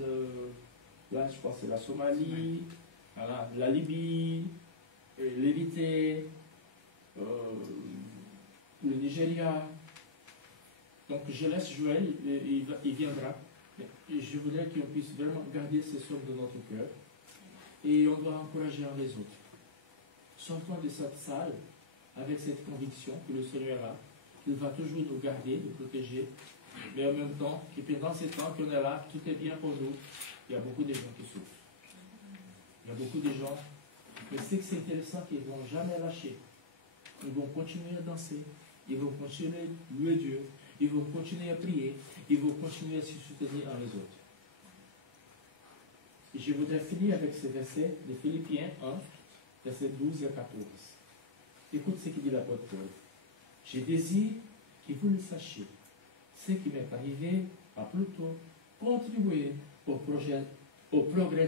c'est la Somalie, voilà, la Libye, l'Érythrée, le Nigeria. Donc, je laisse Joël, il viendra. Et je voudrais qu'on puisse vraiment garder ces sommes de notre cœur. Et on doit encourager les autres. Sortons de cette salle avec cette conviction que le Seigneur a, qu'il va toujours nous garder, nous protéger, mais en même temps, que pendant ces temps qu'on est là, tout est bien pour nous. Il y a beaucoup de gens qui souffrent. Il y a beaucoup de gens. Mais ce qui est intéressant, qu'ils ne vont jamais lâcher. Ils vont continuer à danser. Ils vont continuer à louer Dieu. Ils vont continuer à prier. Ils vont continuer à se soutenir en les autres. Et je voudrais finir avec ce verset de Philippiens 1, versets 12 et 14. Écoute ce qu'il dit l'apôtre Paul. Je désire que vous le sachiez. Ce qui m'est arrivé a plutôt contribué au progrès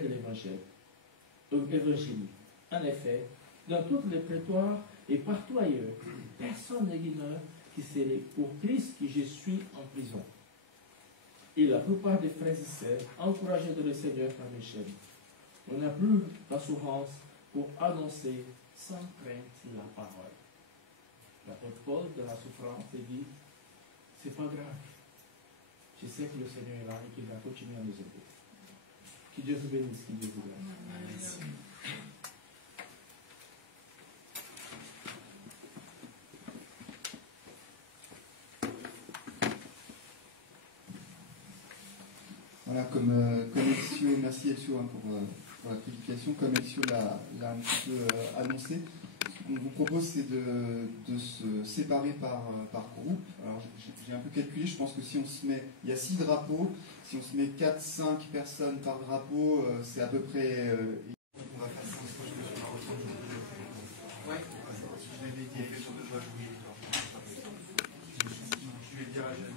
de l'évangile. En effet, dans toutes les prétoires et partout ailleurs, personne n'ignore que c'est pour Christ que je suis en prison. Et la plupart des frères et sœurs, encouragés de le Seigneur par mes chaînes, on n'a plus d'assurance pour annoncer sans crainte la parole. L'apôtre Paul, de la souffrance, dit, c'est pas grave. Je sais que le Seigneur est là et qu'il va continuer à nous aider. Que Dieu vous bénisse, que Dieu vous garde. Voilà, comme Elcio, merci Elcio pour la prédication, comme Elcio l'a un petit peu annoncé, ce qu'on vous propose c'est de se séparer par groupe. Alors j'ai un peu calculé, je pense que si on se met, il y a 6 drapeaux, si on se met 4-5 personnes par drapeau, c'est à peu près... on va faire ça. Ouais, je l'avais dit, surtout je vais jouer. Je vais dire à Jeanne.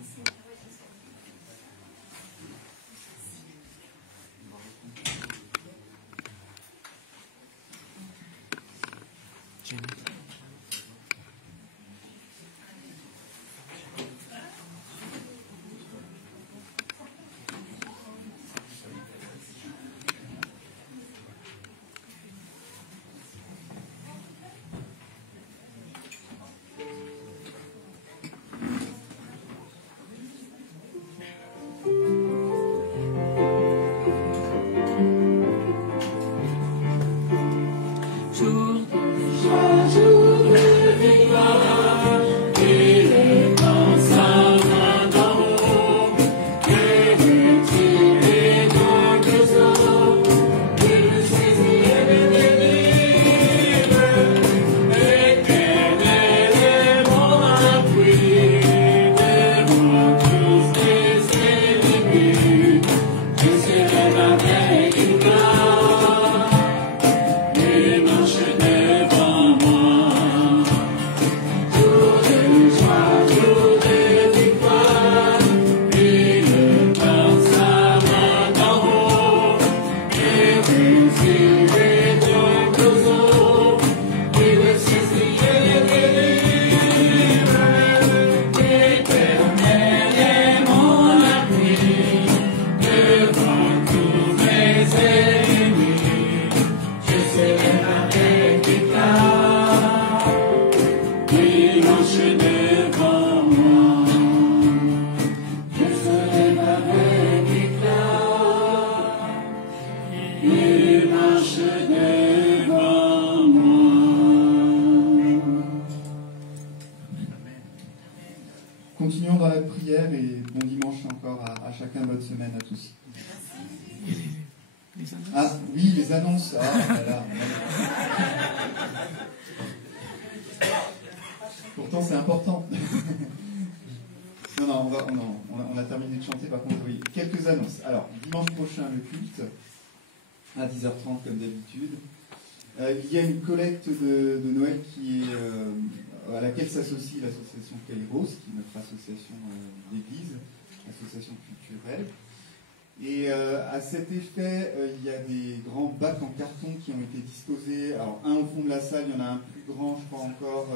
Continuons dans la prière et bon dimanche encore à chacun, bonne semaine à tous. Ah oui, les annonces. Ah, voilà. Pourtant c'est important. Non, on a terminé de chanter, par contre, oui. Quelques annonces. Alors, dimanche prochain, le culte, à 10h30 comme d'habitude. Il y a une collecte de Noël à laquelle s'associe l'association Kairos, qui est notre association d'église, association culturelle. Et à cet effet, il y a des grands bacs en carton qui ont été disposés. Alors, un au fond de la salle, il y en a un plus grand, je crois, encore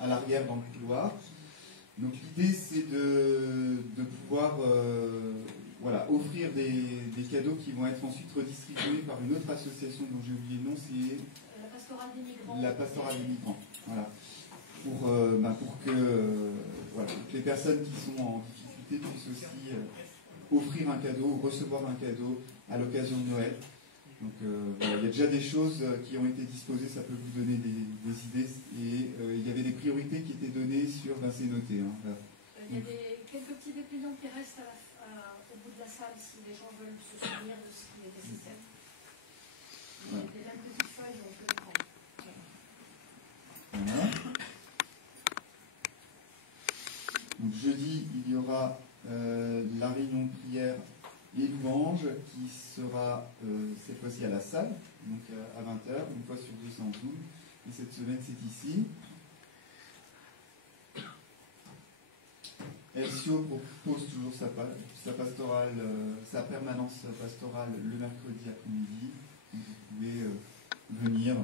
à l'arrière, dans le couloir. Donc l'idée, c'est de pouvoir offrir des cadeaux qui vont être ensuite redistribués par une autre association dont j'ai oublié le nom, c'est la Pastorale des Migrants. La Pastorale des Migrants. Voilà. Pour que les personnes qui sont en difficulté puissent aussi offrir un cadeau ou recevoir un cadeau à l'occasion de Noël. Donc il y a déjà des choses qui ont été disposées, ça peut vous donner des idées. Et il y avait des priorités qui étaient données sur, c'est noté. Il y a quelques petits dépliants qui restent au bout de la salle si les gens veulent se souvenir de ce qui est nécessaire. Il y a des mêmes petites feuilles, donc je le prends. Voilà. Donc jeudi, il y aura la réunion de prière et louange qui sera cette fois-ci à la salle, donc à 20h, une fois sur 2 en Zoom. Et cette semaine, c'est ici. Elcio propose toujours sa pastorale, sa permanence pastorale le mercredi après-midi. Donc vous pouvez venir.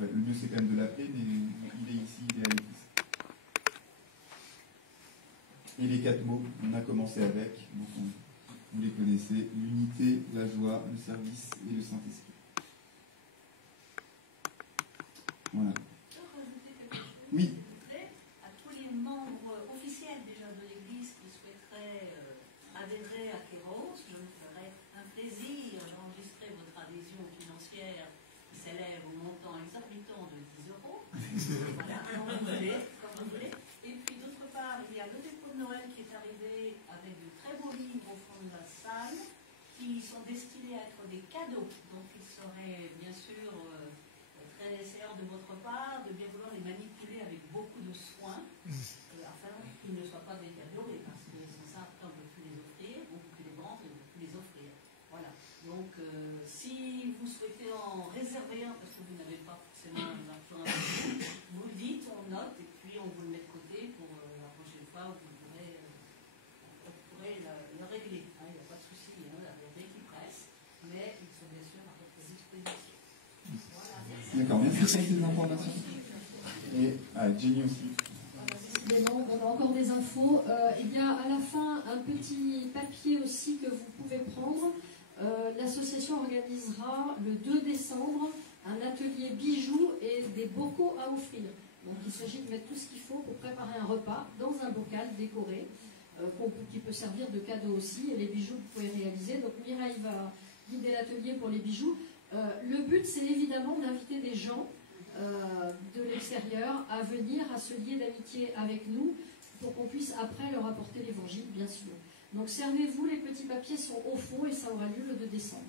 Le mieux, c'est quand même de l'appeler, mais il est ici, il est à l'église. Et les 4 mots, on a commencé avec, donc vous les connaissez, l'unité, la joie, le service et le Saint-Esprit. Voilà. Oui. À tous les membres officiels déjà de l'Église qui souhaiteraient adhérer à Kairos, je me ferai un plaisir d'enregistrer votre adhésion financière qui s'élève au montant exorbitant de 10 €. Voilà, comme vous voulez. Et puis d'autre part, il y a le dépôt de Noël qui est arrivé avec de très beaux livres au fond de la salle qui sont destinés à être des cadeaux. Donc il serait bien sûr très nécessaire de votre part de bien vouloir les manipuler avec beaucoup de soin afin qu'ils ne soient pas des cadeaux, et parce que sans ça, après on ne peut plus les offrir, on ne peut plus les vendre, on ne peut plus les offrir. Voilà. Donc si vous souhaitez en réserver un parce que vous n'avez pas forcément l'argent, vous le dites, on note et puis on vous le met de côté pour la prochaine fois où vous pourrez le régler. Il n'y a pas de souci, la vérité qui presse, mais ils sont bien sûr à votre disposition. Voilà. D'accord, merci pour ces informations. Et Jenny aussi. On a encore des infos. Il y a à la fin un petit papier aussi que vous pouvez prendre. L'association organisera le 2 décembre un atelier bijoux et des bocaux à offrir. Donc il s'agit de mettre tout ce qu'il faut pour préparer un repas dans un bocal décoré qui peut servir de cadeau aussi. Et les bijoux vous pouvez réaliser. Donc Mireille va guider l'atelier pour les bijoux. Le but, c'est évidemment d'inviter des gens de l'extérieur à venir, à se lier d'amitié avec nous pour qu'on puisse après leur apporter l'évangile, bien sûr. Donc servez-vous, les petits papiers sont au fond et ça aura lieu le 2 décembre.